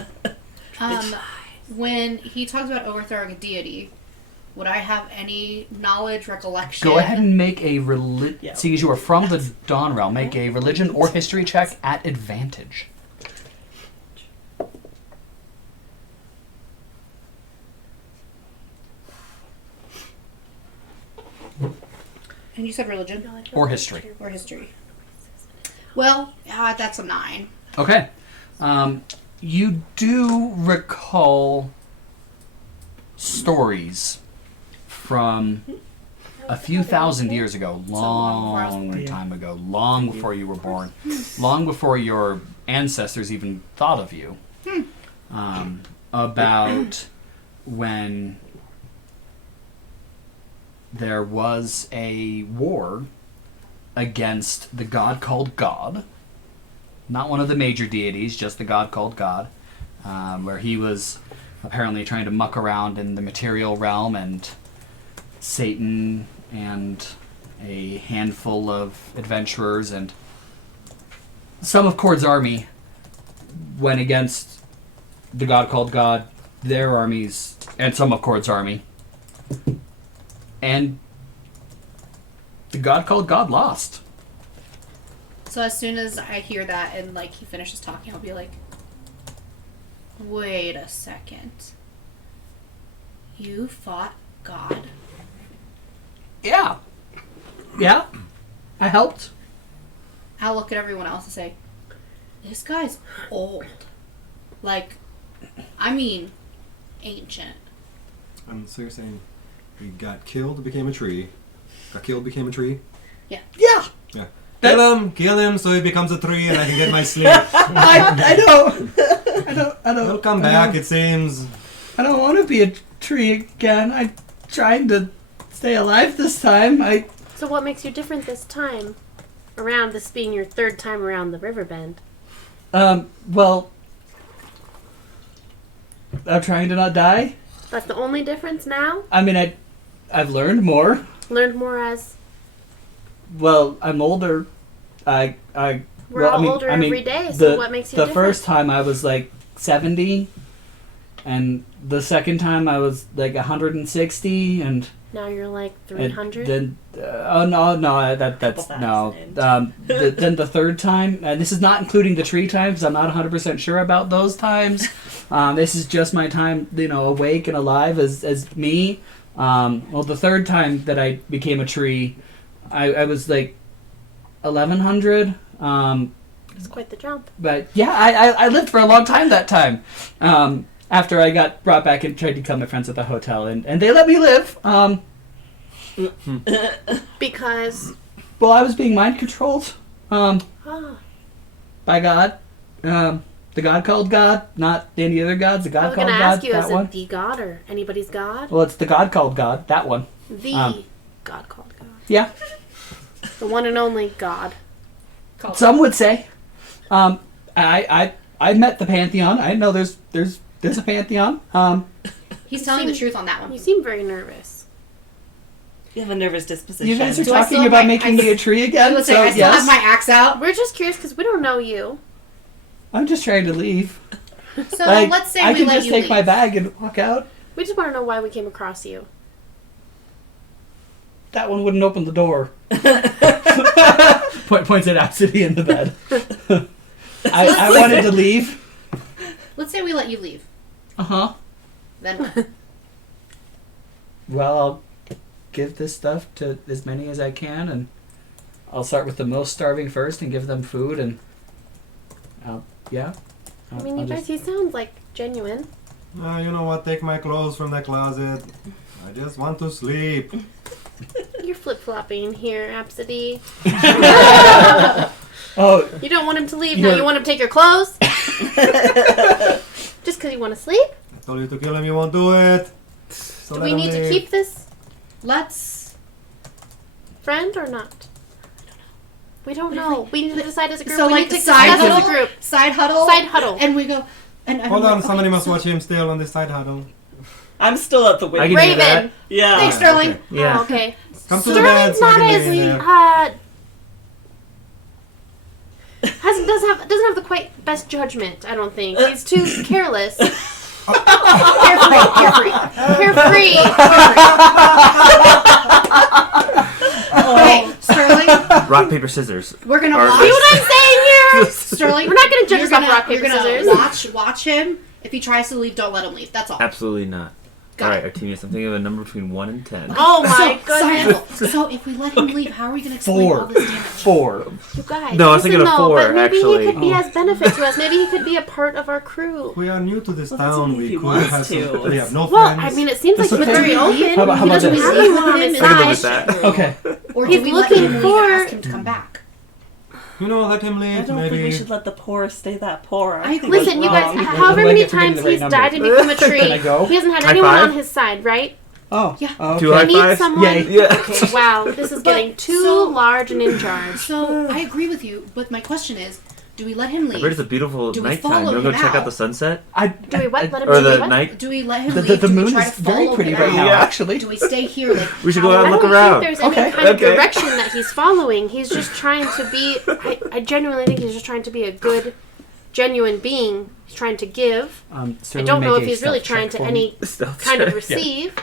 When he talks about overthrowing a deity, would I have any knowledge, recollection? Go ahead and make a Yeah. seeing as you are from the Dawn Realm, make a religion or history check at advantage. And you said religion or history. or history. Well, that's a 9. Okay. You do recall stories from a few thousand years ago, long time ago, long before you were born, long before your ancestors even thought of you, about when there was a war against the god called God. Not one of the major deities, just the god called God, where he was apparently trying to muck around in the material realm, and Satan and a handful of adventurers and some of Kord's army went against the god called God, their armies, and some of Kord's army. And the god called God lost. So as soon as I hear that and like he finishes talking, I'll be like, wait a second. You fought God? Yeah. Yeah. I helped. I'll look at everyone else and say, this guy's old. Like, I mean, ancient. So you're saying he got killed, became a tree. Got killed, became a tree? Yeah. Yeah. Kill him so he becomes a tree and I can get my sleep. I don't. He'll come back, it seems. I don't want to be a tree again. I'm trying to stay alive this time. So what makes you different this time? Around this being your 3rd time around the river bend. Well, I'm trying to not die. That's the only difference now? I mean, I've learned more. Learned more as... Well, I'm older. We're well, all older every day, so what makes you different? The first time I was like 70, and the second time I was like 160, and now you're like 300? Then that's no. Then the third time, and this is not including the tree time, because I'm not 100% sure about those times. This is just my time, awake and alive as me. Well, the third time that I became a tree, I was like 1100. It's quite the jump. But yeah, I lived for a long time that time. After I got brought back and tried to kill my friends at the hotel, and they let me live. Because? Well, I was being mind controlled by God. The God called God, not any other gods. The God called God. I was going to ask you, that is one. it the God or anybody's God? Well, it's the God called God, that one. The God called God. Yeah. The one and only God. Some would say. I met the Pantheon. I know there's a Pantheon. He's telling the truth on that one. You seem very nervous. You have a nervous disposition. You guys are talking about making me a tree again? I still have my axe out. We're just curious because we don't know you. I'm just trying to leave. So let's say I we can let just you take leave. my bag and walk out. We just want to know why we came across you. That one wouldn't open the door. Points at Absidee in the bed. I wanted to leave. Let's say we let you leave. Uh-huh. Then what? Well, I'll give this stuff to as many as I can, and I'll start with the most starving first and give them food, and He sounds like genuine. You know what? Take my clothes from the closet. I just want to sleep. You're flip-flopping here, Absidee. Oh, You don't want him to leave. Now you want him to take your clothes? Just because you want to sleep? I told you to kill him, you won't do it. So Do let we him need to leave. keep this Let's. friend or not? We don't know. We need to decide as a group. So we like need to side discuss as a huddle, group. side huddle, Side huddle. and we go. And Hold I'm on, like, somebody okay, must so- watch him still on this side huddle. I'm still at the I window. can do that. Rayvvin. Yeah. Thanks, Sterling. Okay. Yeah. Oh, okay. Come to the bed Sterling's so I not can as lay in there. doesn't have the quite best judgment. I don't think he's too careless. Carefree. Okay, Sterling, Rock, paper, scissors. we're gonna Or- See watch. what I'm saying here? Sterling, We're not gonna judge you're us off rock, you're paper, gonna scissors. watch him. If he tries to leave, don't let him leave. That's all. Absolutely not. Alright, Artemius, I'm thinking of a number between 1 and 10. Oh my goodness. So if we let him leave, how are we going to explain all this damage? 4. You guys. No, I was listen thinking of though, 4, but maybe actually. he could be as benefit to us. Maybe he could be a part of our crew. We are new to this Well, that's town. only if We he could wants have to. some. We have no Well, friends. I mean, it seems like It's he's okay. very open. How about he doesn't this? have anyone on his I can live with side. that. Okay. Or He's do we let looking him leave for- and ask him to come back? You know, let him I leave. don't Maybe. think we should let the poor stay that poor. I think Listen, that's you guys, wrong. however What do I many get for getting times the right he's number? died to become a tree, Can I go? he hasn't had High anyone five? on his side, right? Oh. Yeah. Okay. Do He high needs fives? someone. Yay. Yeah. Wow, this is getting too so- large and in charge. So I agree with you, but my question is, do we let him I heard it's leave? a beautiful Do we nighttime. follow You wanna go him check out out? the sunset? Do we what? Let him Or do the what? night? Do we let him The leave? Do we moon try is to very follow pretty him right now, out? Yeah. actually. Do we stay here? Like, We should go how out and I look don't around. think there's Okay, any kind of okay. direction that he's following. He's just trying to be. I genuinely think he's just trying to be a good, genuine being. He's trying to give. I don't know if he's really trying to any Stealth kind of check. receive.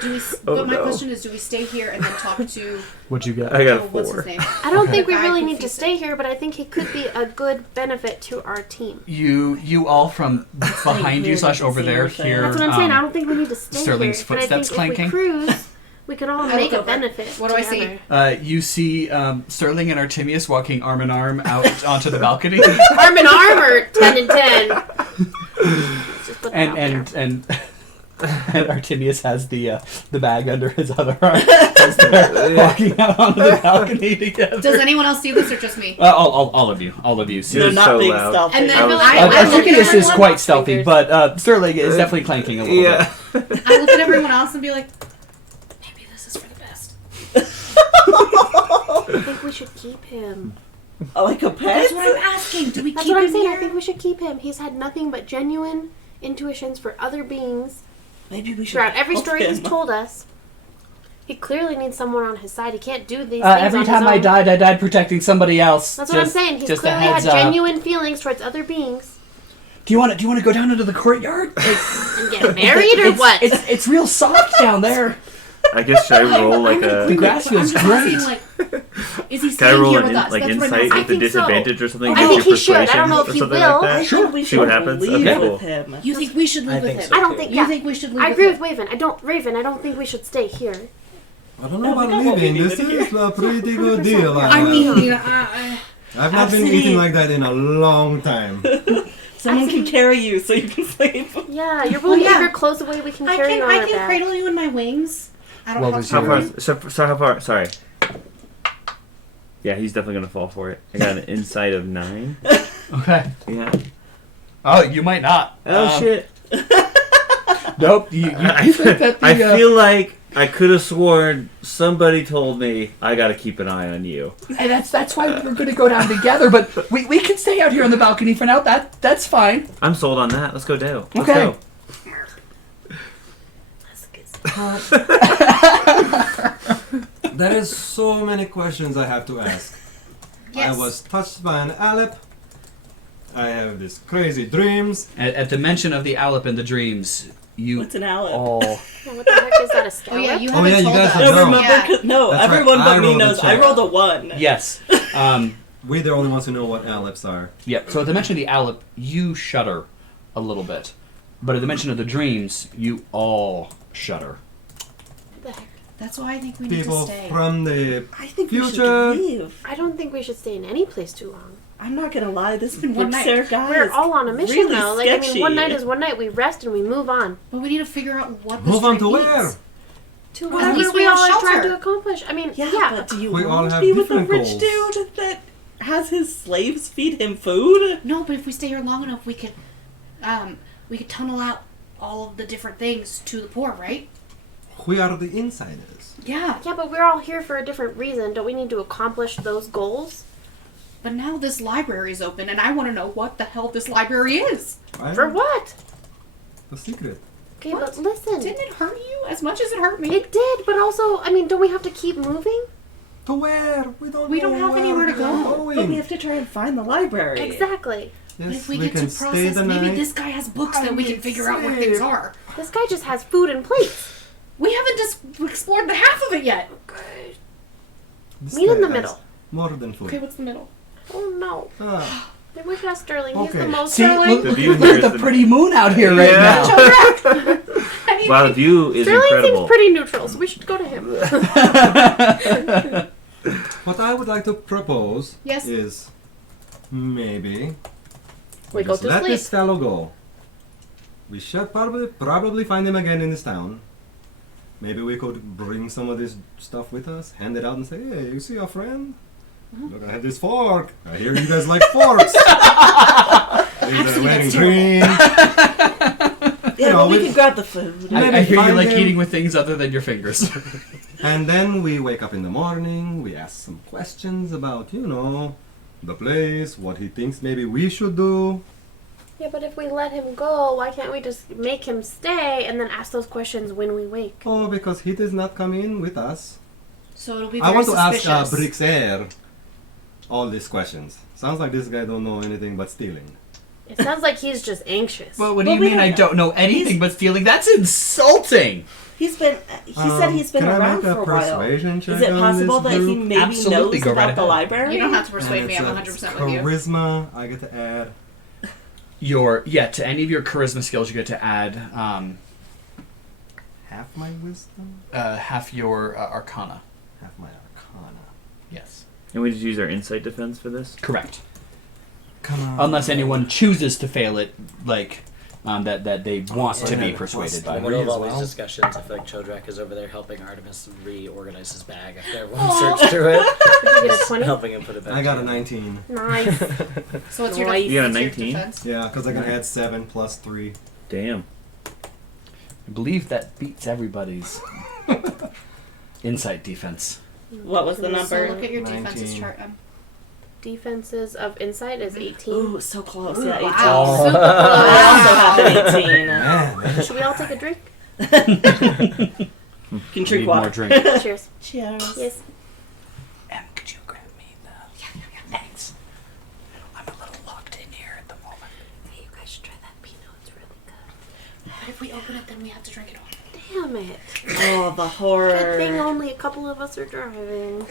do we? Oh, But my no. question is, do we stay here and then talk to? What'd you get? I got a what's 4. his name? I don't think we Guy really who need to feeds stay here, but I think he could be a good benefit to our team. You all from behind you / over there hear. That's what I'm saying. I don't think we need to stay Sterling's here. But I think footsteps if clanking. we cruise, we can all I make look a over. benefit. What do I see? together. You see Sterling and Artemius walking arm in arm out onto the balcony, Arm in arm or 10 and 10? Let's just put that out there. and Artemius has the bag under his other arm as they're walking out onto the balcony together. Does anyone else see this or just me? All of you see. You're They're not so being loud. stealthy. And then I feel like I look at Artemius is everyone- quite stealthy, Fingers. but Sterling is definitely clanking a little Yeah. I look at everyone else and be like, maybe this is for the best. I think we should keep him. Like a pet? That's what I'm asking. Do we That's keep what I'm him saying. here? I think we should keep him. He's had nothing but genuine intuitions for other beings Maybe we should. throughout every help story he's him. told us. He clearly needs someone on his side. He can't do these things Every on time his I own. died protecting somebody else. That's what I'm saying. He's just a clearly had heads up. genuine feelings towards other beings. Do you want to go down into the courtyard? And get married or what? It's real soft down there. I guess should I roll like The a... grass feels great. Like, is he Can I staying roll here an with us? like That's what I'm insight asking. with a think so. disadvantage or something? I against think your he should. I don't know persuasion if he or something will. like I that? think we See should what happens? leave Okay, with cool. him. You think we should I live with think him? so. I don't think. You Yeah. think we should live I with agree him? with Raven. I don't think we should stay here. I don't know Yeah, we about got what we leaving. This needed is a pretty good deal. I mean, I've not been Absidee. eating like that in a long time. Someone can carry you so you can sleep. Yeah, you're willing to yeah. give your clothes away. We can carry you on I our can back. cradle you in my wings. I don't What have was How your- far? So how far? Sorry. Yeah, he's definitely gonna fall for it. I got an insight of 9. Okay. Yeah. Oh, you might not. Oh shit. Nope. You think that the, I feel like I could have sworn somebody told me I gotta keep an eye on you. and that's why we're going to go down together. But we can stay out here on the balcony for now. That's fine. I'm sold on that. Let's go down. Let's Okay. go. That's good. There is so many questions I have to ask. Yes. I was touched by an Alep. I have these crazy dreams. At the mention of the Alep and the dreams, you What's an Alep? all. Yeah, what the heck is that? A Oh scallop? yeah, you Oh, haven't yeah, you told guys us. have No, No. remember? Yeah. No, That's right, everyone I but me rolled a knows. I check. rolled a 1. Yes. We're the only ones who know what Aleps are. Yep. So at the mention of the Alep, you shudder a little bit, but at the mention of the dreams, you all shudder. What the heck? That's why I think we need People to stay. from the I think we Future. should leave. I don't think we should stay in any place too long. I'm not gonna lie. This been one night. Berserker guy We're is all on a mission really though. Like I mean, sketchy. one night is one night. We rest and we move on But we need to figure out what this Move on trade to means. where? to At whatever least we we have all are trying shelter. to accomplish. I mean, Yeah, but do you We all want to have be with a different rich goals. dude that has his slaves feed him food? No, but if we stay here long enough, we could tunnel out all of the different things to the poor, right? We are the insiders. Yeah. yeah, but we're all here for a different reason. Don't we need to accomplish those goals? But now this library is open, and I want to know what the hell this library is. Right? For what? The secret. Okay, What? but listen. Didn't it hurt you as much as it hurt me? It did, but also, I mean, don't we have to keep moving? To where? We We don't know have where anywhere to we are go. going. But we have to try and find the library. Exactly. But Yes, if we get can to stay process, the maybe night. this guy has books I that we can need figure out where sleep. things are. This guy just has food and plates. We haven't just explored the half of it yet. This Meet in guy the has middle. More than food. Okay, what's the middle? Oh no. Ah, Maybe we should ask Sterling. He's Okay. the most See, Sterling. look, The view look here at is the the- pretty moon out here right Yeah. now. Wow, the view is Sterling incredible. seems pretty neutral, so we should go to him. What I would like to propose Yes. is maybe We go just to let sleep. this fellow go. We should probably find him again in this town. Maybe we could bring some of this stuff with us, hand it out, and say, "Hey, you see our friend? Look, I have this fork. I hear you guys like forks. These are wearing green." Yeah, know, we we- can grab the food. I hear you find like him. eating with things other than your fingers. And then we wake up in the morning, we ask some questions about, the place, what he thinks maybe we should do. Yeah, but if we let him go, why can't we just make him stay and then ask those questions when we wake? Oh, because he does not come in with us. So it'll be I very want to suspicious. ask Brixer all these questions. Sounds like this guy don't know anything but stealing. It sounds like he's just anxious. Well, what do Well, you we mean don't I know. don't know anything but stealing? That's insulting! He said he's been can I around make for a a while. persuasion check Is it on possible this that he group? maybe Absolutely, knows go about right the ahead. library? You don't have to persuade And me. it's I'm a 100% with you. Charisma, I get to add. To any of your charisma skills, you get to add Half my wisdom? half your arcana. Half my arcana. Yes. And we just use our insight defense for this? Correct. Come on. Unless anyone chooses to fail it, that they want to be yeah, persuaded plus by. In the middle of as all these well. discussions, I feel like Chodrak is over there helping Artemis reorganize his bag after everyone searched through it. Did you get a Just 20? helping him put it back I got a together. 19. Nice. So it's your, Nice. You got a it's your 19? defense. Yeah, because I can add 7 plus 3. Damn. I believe that beats everybody's insight defense. What was the So So number? look at your defenses 19. chart. Defenses of insight is 18. Ooh, so close. Yeah, 18. Wow. Super I close. also have an 18. Man, Should we all take a drink? Can Need drink more water. drink. Cheers. Cheers. Yes. Could you grab me the... Thanks. I'm a little locked in here at the moment. Hey, you guys should try that Pinot. It's really good. But if we open it, then we have to drink it all. Damn it. Oh, the Good horror. thing only a couple of us are driving.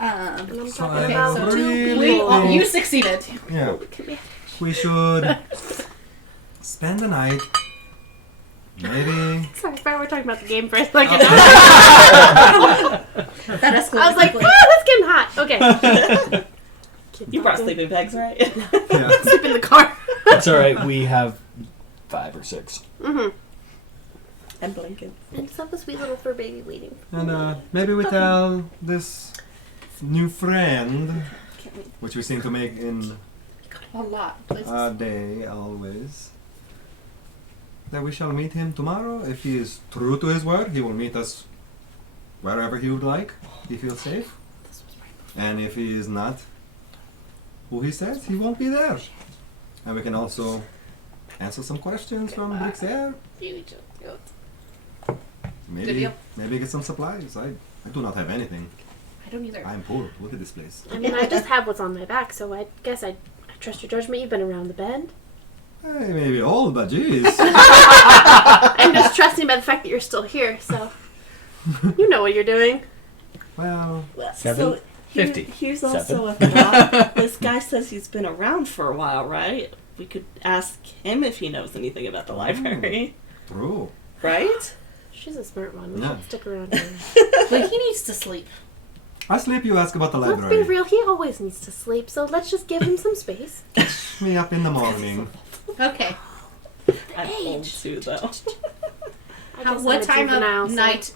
And I'm So talking I'm about so two really- people. Oh, you succeeded. yeah. Can we- We should spend the night. Maybe. Sorry, we're talking about the game for a second. That escalated. I was like, quickly. it's getting hot. Okay. You brought sleeping bags, right? Yeah. Sleep in the car. It's alright, we have 5 or 6. Mm-hmm. And blankets. And just have a sweet little fur baby waiting. And maybe we tell this new friend, Can't wait. which we seem to make in A lot. Places. a day always, that we shall meet him tomorrow. If he is true to his word, he will meet us wherever he would like. He feels safe. And if he is not who he says, he won't be there. And we can also answer some questions from Brixer. Good deal. Maybe get some supplies. I do not have anything. I don't either. I am poor. Look at this place. I mean, I just have what's on my back, so I guess I trust your judgment. You've been around the bend. I may be old, but geez. I'm just trusting by the fact that you're still here, so you know what you're doing. Well, Well, 7? 50. Here's also a thought. This guy says he's been around for a while, right? We could ask him if he knows anything about the library, true. right? She's a smart one. We Yeah. should stick around here. But he needs to sleep. I sleep, you ask about the Let's library. be real. He always needs to sleep, so let's just give him some space. Me up in the morning. Okay. I'm old too, though. I guess I'm What a time juvenile, of so- night,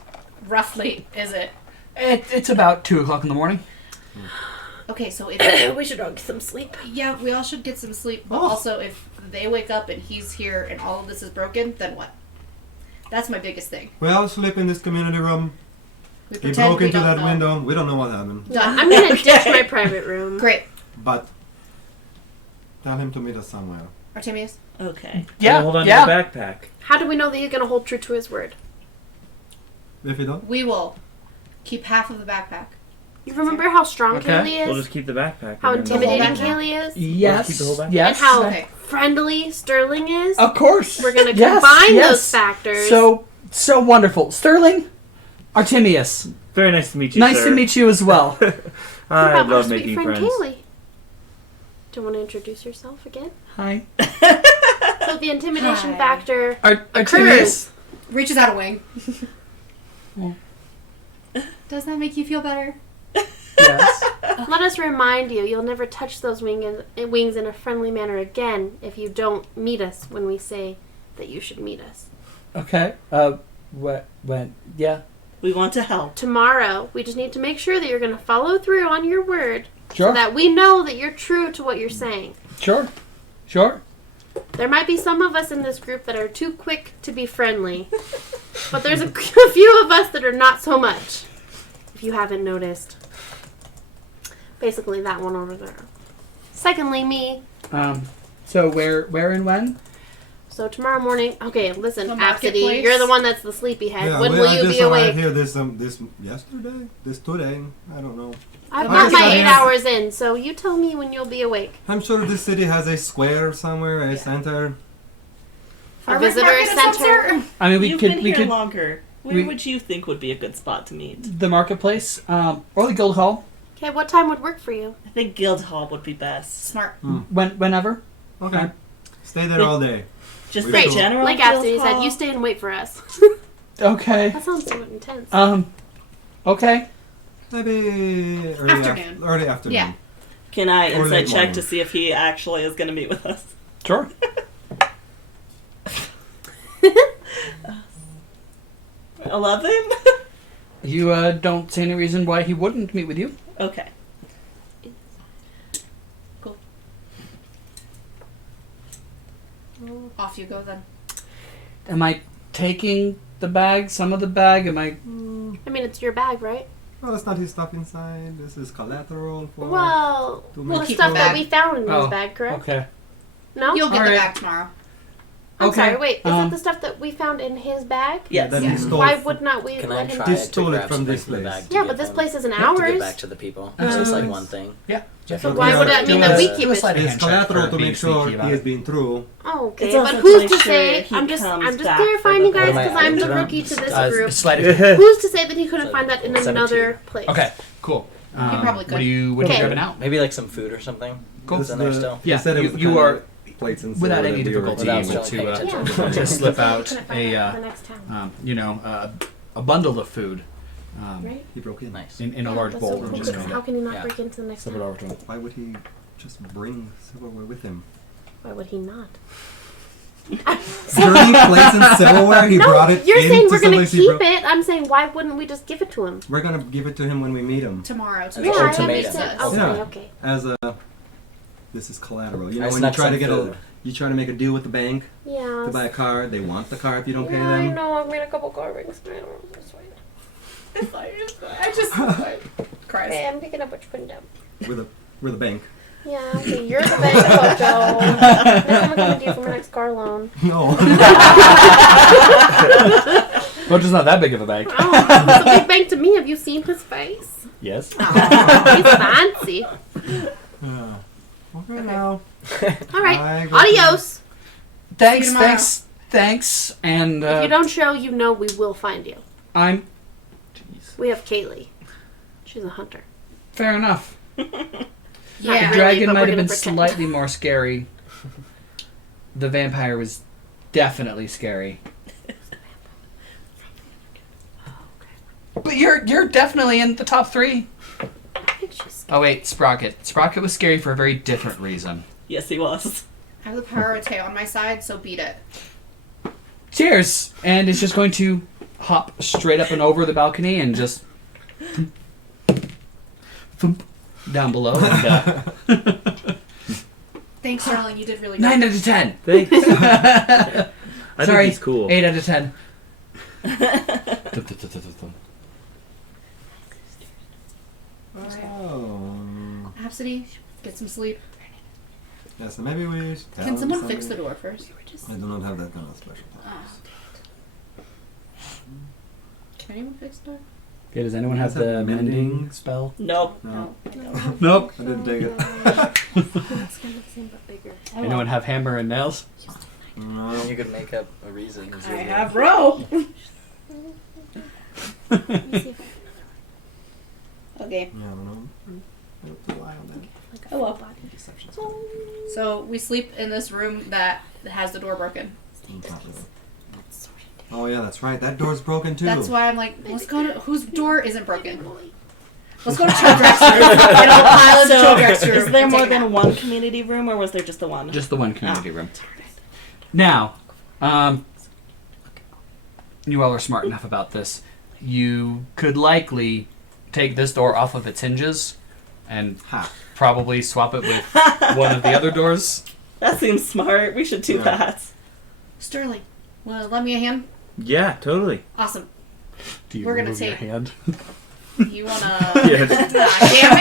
roughly, is it? It's about 2 o'clock in the morning. Okay, so if We should all get some sleep. yeah, we all should get some sleep. But Oh. also, if they wake up and he's here and all of this is broken, then what? That's my biggest thing. We all sleep in this community room. We He pretend broke we into don't that know. window. We don't know what happened. Done. I'm gonna ditch my private room. Great. But tell him to meet us somewhere. Artemius? Okay. Hold on to the backpack. How do we know that he's gonna hold true to his word? If you don't, We will keep half of the backpack. You remember how strong Okay. Caleigh We'll is? just keep the backpack. How and then- intimidating backpack? Caleigh is? Yes. keep the whole back? Yes. And how Okay. friendly Sterling is? Of course. We're gonna Yes, combine yes. those factors. So wonderful. Sterling, Artemius, Very nice to meet you, nice sir. to meet you as well. What I about our love sweet making friend friends. Caleigh? Do you want to introduce yourself again? Hi. So so the intimidation factor Arterius. occurs. Reaches out a wing. Does that make you feel better? Yes. Let us remind you, you'll never touch those wings in a friendly manner again if you don't meet us when we say that you should meet us. Okay. When? Yeah. We want to help. Tomorrow, we just need to make sure that you're going to follow through on your word Sure. so that we know that you're true to what you're saying. Sure. Sure. There might be some of us in this group that are too quick to be friendly, but there's a few of us that are not so much, if you haven't noticed. Basically, that one over there. Secondly, me. So where and when? So tomorrow morning. Okay, listen, The Abcde, marketplace? you're the one that's the sleepyhead. Yeah, when I will you just be arrived awake? here this yesterday, this today. I don't know. I've The got my marketplace. 8 hours in, so you tell me when you'll be awake. I'm sure this city has a square somewhere, a center. A visitor center. I mean, You've been here longer. Where we- would you think would be a good spot to meet? The marketplace, or the guild hall, Okay, what time would work for you? I think Guildhall would be best. Smart. whenever. Okay. Stay there all day. Just Great. the general Like Absidee said, Guildhall? you stay and wait for us. Okay. That sounds so intense. Okay. Maybe Afternoon. early afternoon. Yeah. Can I Or insight late check morning. to see if he actually is going to meet with us? Sure. 11? You don't see any reason why he wouldn't meet with you. Okay. Off you go then. Am I taking the bag? Some of the bag? Am I? I mean, it's your bag, right? Well, that's not his stuff inside. This is collateral for. Well, to the make keep stuff the that bag. we found in his Oh, bag, correct? Okay. No? You'll get the Alright. bag tomorrow. I'm Okay, sorry, wait. Is um, that the stuff that we found in his bag? Yes. That he stole. Why would not we Can I let him try He to stole it grab from something this from the place. bag to Yeah, give but this them- place isn't to give ours. back to the people. It's just like one thing. Yeah. So why would that mean Yeah. that we Yeah. keep Do a it? sleight of It's hand check collateral for to being make sure sneaky he about has it. been true. Oh, okay, It's but also to who's make to sure say? he I'm just comes back clarifying, for you the guys, What am I because I'm the adding to rookie to this Uh, group. sleight of hand. Who's to say that he couldn't find that in 17. another place? Okay. Cool. probably could. What are you Okay. grabbing out? Maybe like some food or something. Cool. That's in there still. Yeah, He said it was the you kind are of plates and without silver any that we were difficulty Without able still paying to attention. to slip out Couldn't find a that in the next town. a bundle of food Right? He broke in. Nice. in a Yeah, large that's bowl so and cool, just because kind how of can he not Yeah. break into the next slip it town? over to him. Why would he just bring silverware with him? Why would he not? Dirty plates and silverware. He brought it. You're saying into we're gonna someplace he keep broke- it. I'm saying why wouldn't we just give it to him? We're gonna give it to him when we meet him. Tomorrow. As Yeah, an I ultimatum. understand. Okay, Yeah. okay. As a, this is collateral. You know I when you snuck try to some get food. you try to make a deal with the bank Yeah. to buy a car. They want the car if you don't pay Yeah, I them. know. I've made a couple carvings. I don't know if it's fine. I just cried. Okay, I'm picking up what you're putting down. We're the bank. Yeah, okay, you're the bank, Pocho. Next time I'm coming to you for my next car loan. No. Which is not that big of a bag. Oh, it's a big bank to me. Have you seen his face? Yes. He's fancy. Okay, now. All right, I go adios. Thanks, tomorrow. thanks, and If you don't show, you know we will find you. I'm. Jeez. We have Caleigh. She's a hunter. Fair enough. Not Yeah. really, Dragon but might we're have gonna been pretend. slightly more scary. The vampire was definitely scary. But you're definitely in the top 3. I think she's. Oh wait, Sprocket. Sprocket was scary for a very different reason. Yes, he was. I have the power of Tay on my side, so beat it. Cheers! And it's just going to hop straight up and over the balcony and just thump down below. And, Thanks, darling. You did really good. 9 out of 10. Thanks. I Sorry, think he's cool. 8 out of 10. Oh. Absidee, get some sleep. Yeah, so maybe we should tell Can him someone something. fix the door first? I do not have that kind of special powers. Can anyone fix the door? Okay, does anyone have Is that the mending? mending spell? Nope. No. Nope. I didn't take it. It's kind of the same but bigger. Anyone have hammer and nails? No. You could make up a reason. I have rope. Let me see if I Okay. Yeah, I don't know. I have to rely on that. like I go up. So we sleep in this room that has the door broken. Oh yeah, that's right. That door's broken too. That's why I'm like, let's go to whose door isn't broken. Let's go to Chodrak's room and I'll pile into Chodrak's room. Is there and more take a than nap. one community room, or was there just the one? Just the one community room. Now, you all are smart enough about this. You could likely take this door off of its hinges and probably swap it with one of the other doors. That seems smart. We should do that. Sterling, wanna lend me a hand? Yeah, totally. Awesome. Do you We're gonna remove your take- hand? You wanna? Yeah. Damn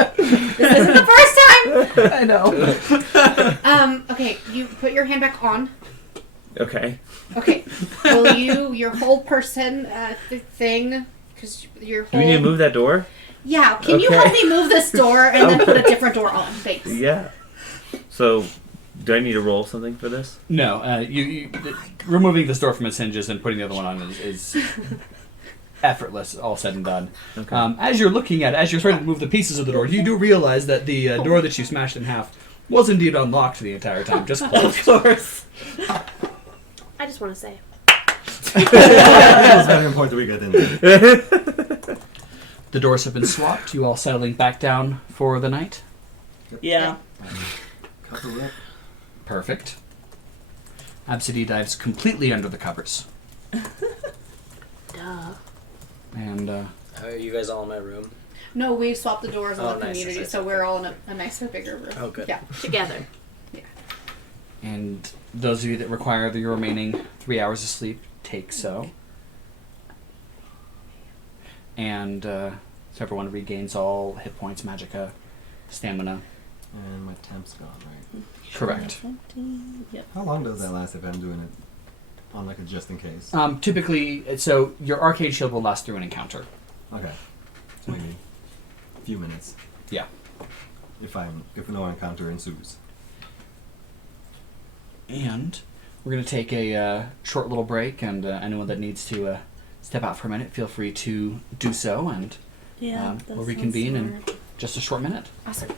it! This isn't the first time. I know. Okay, you put your hand back on. Okay. Okay. Will your whole person thing? Because your Do whole. we need to move that door? Yeah. Can you Okay. help me move this door and then put a different door on? Thanks. Yeah. So, do I need to roll something for this? No, removing this door from its hinges and putting the other one on is effortless, all said and done. Okay. As you're starting to move the pieces of the door, you do realize that the door that you smashed in half was indeed unlocked the entire time, just closed. Of course. I just want to say. It's very important we get in there. The doors have been swapped. You all settling back down for the night. Yeah. Cover up. Perfect. Absidee dives completely under the covers. Duh. And Are you guys all in my room? No, we swapped the doors in Oh, the nice, community, nice, so okay. we're all in a nicer, bigger room. Oh, good. Yeah. Together. and those of you that require the remaining 3 hours of sleep, take so. And so everyone regains all hit points, magicka, stamina. And my temp's gone, right? Correct. Yep. How long does that last if I'm doing it on like a just in case? Typically, so your arcade shield will last through an encounter. Okay. So maybe a few minutes. Yeah. If no encounter ensues. And we're going to take a short little break, and anyone that needs to step out for a minute, feel free to do so, and Yeah. we'll reconvene in just a short minute. Awesome.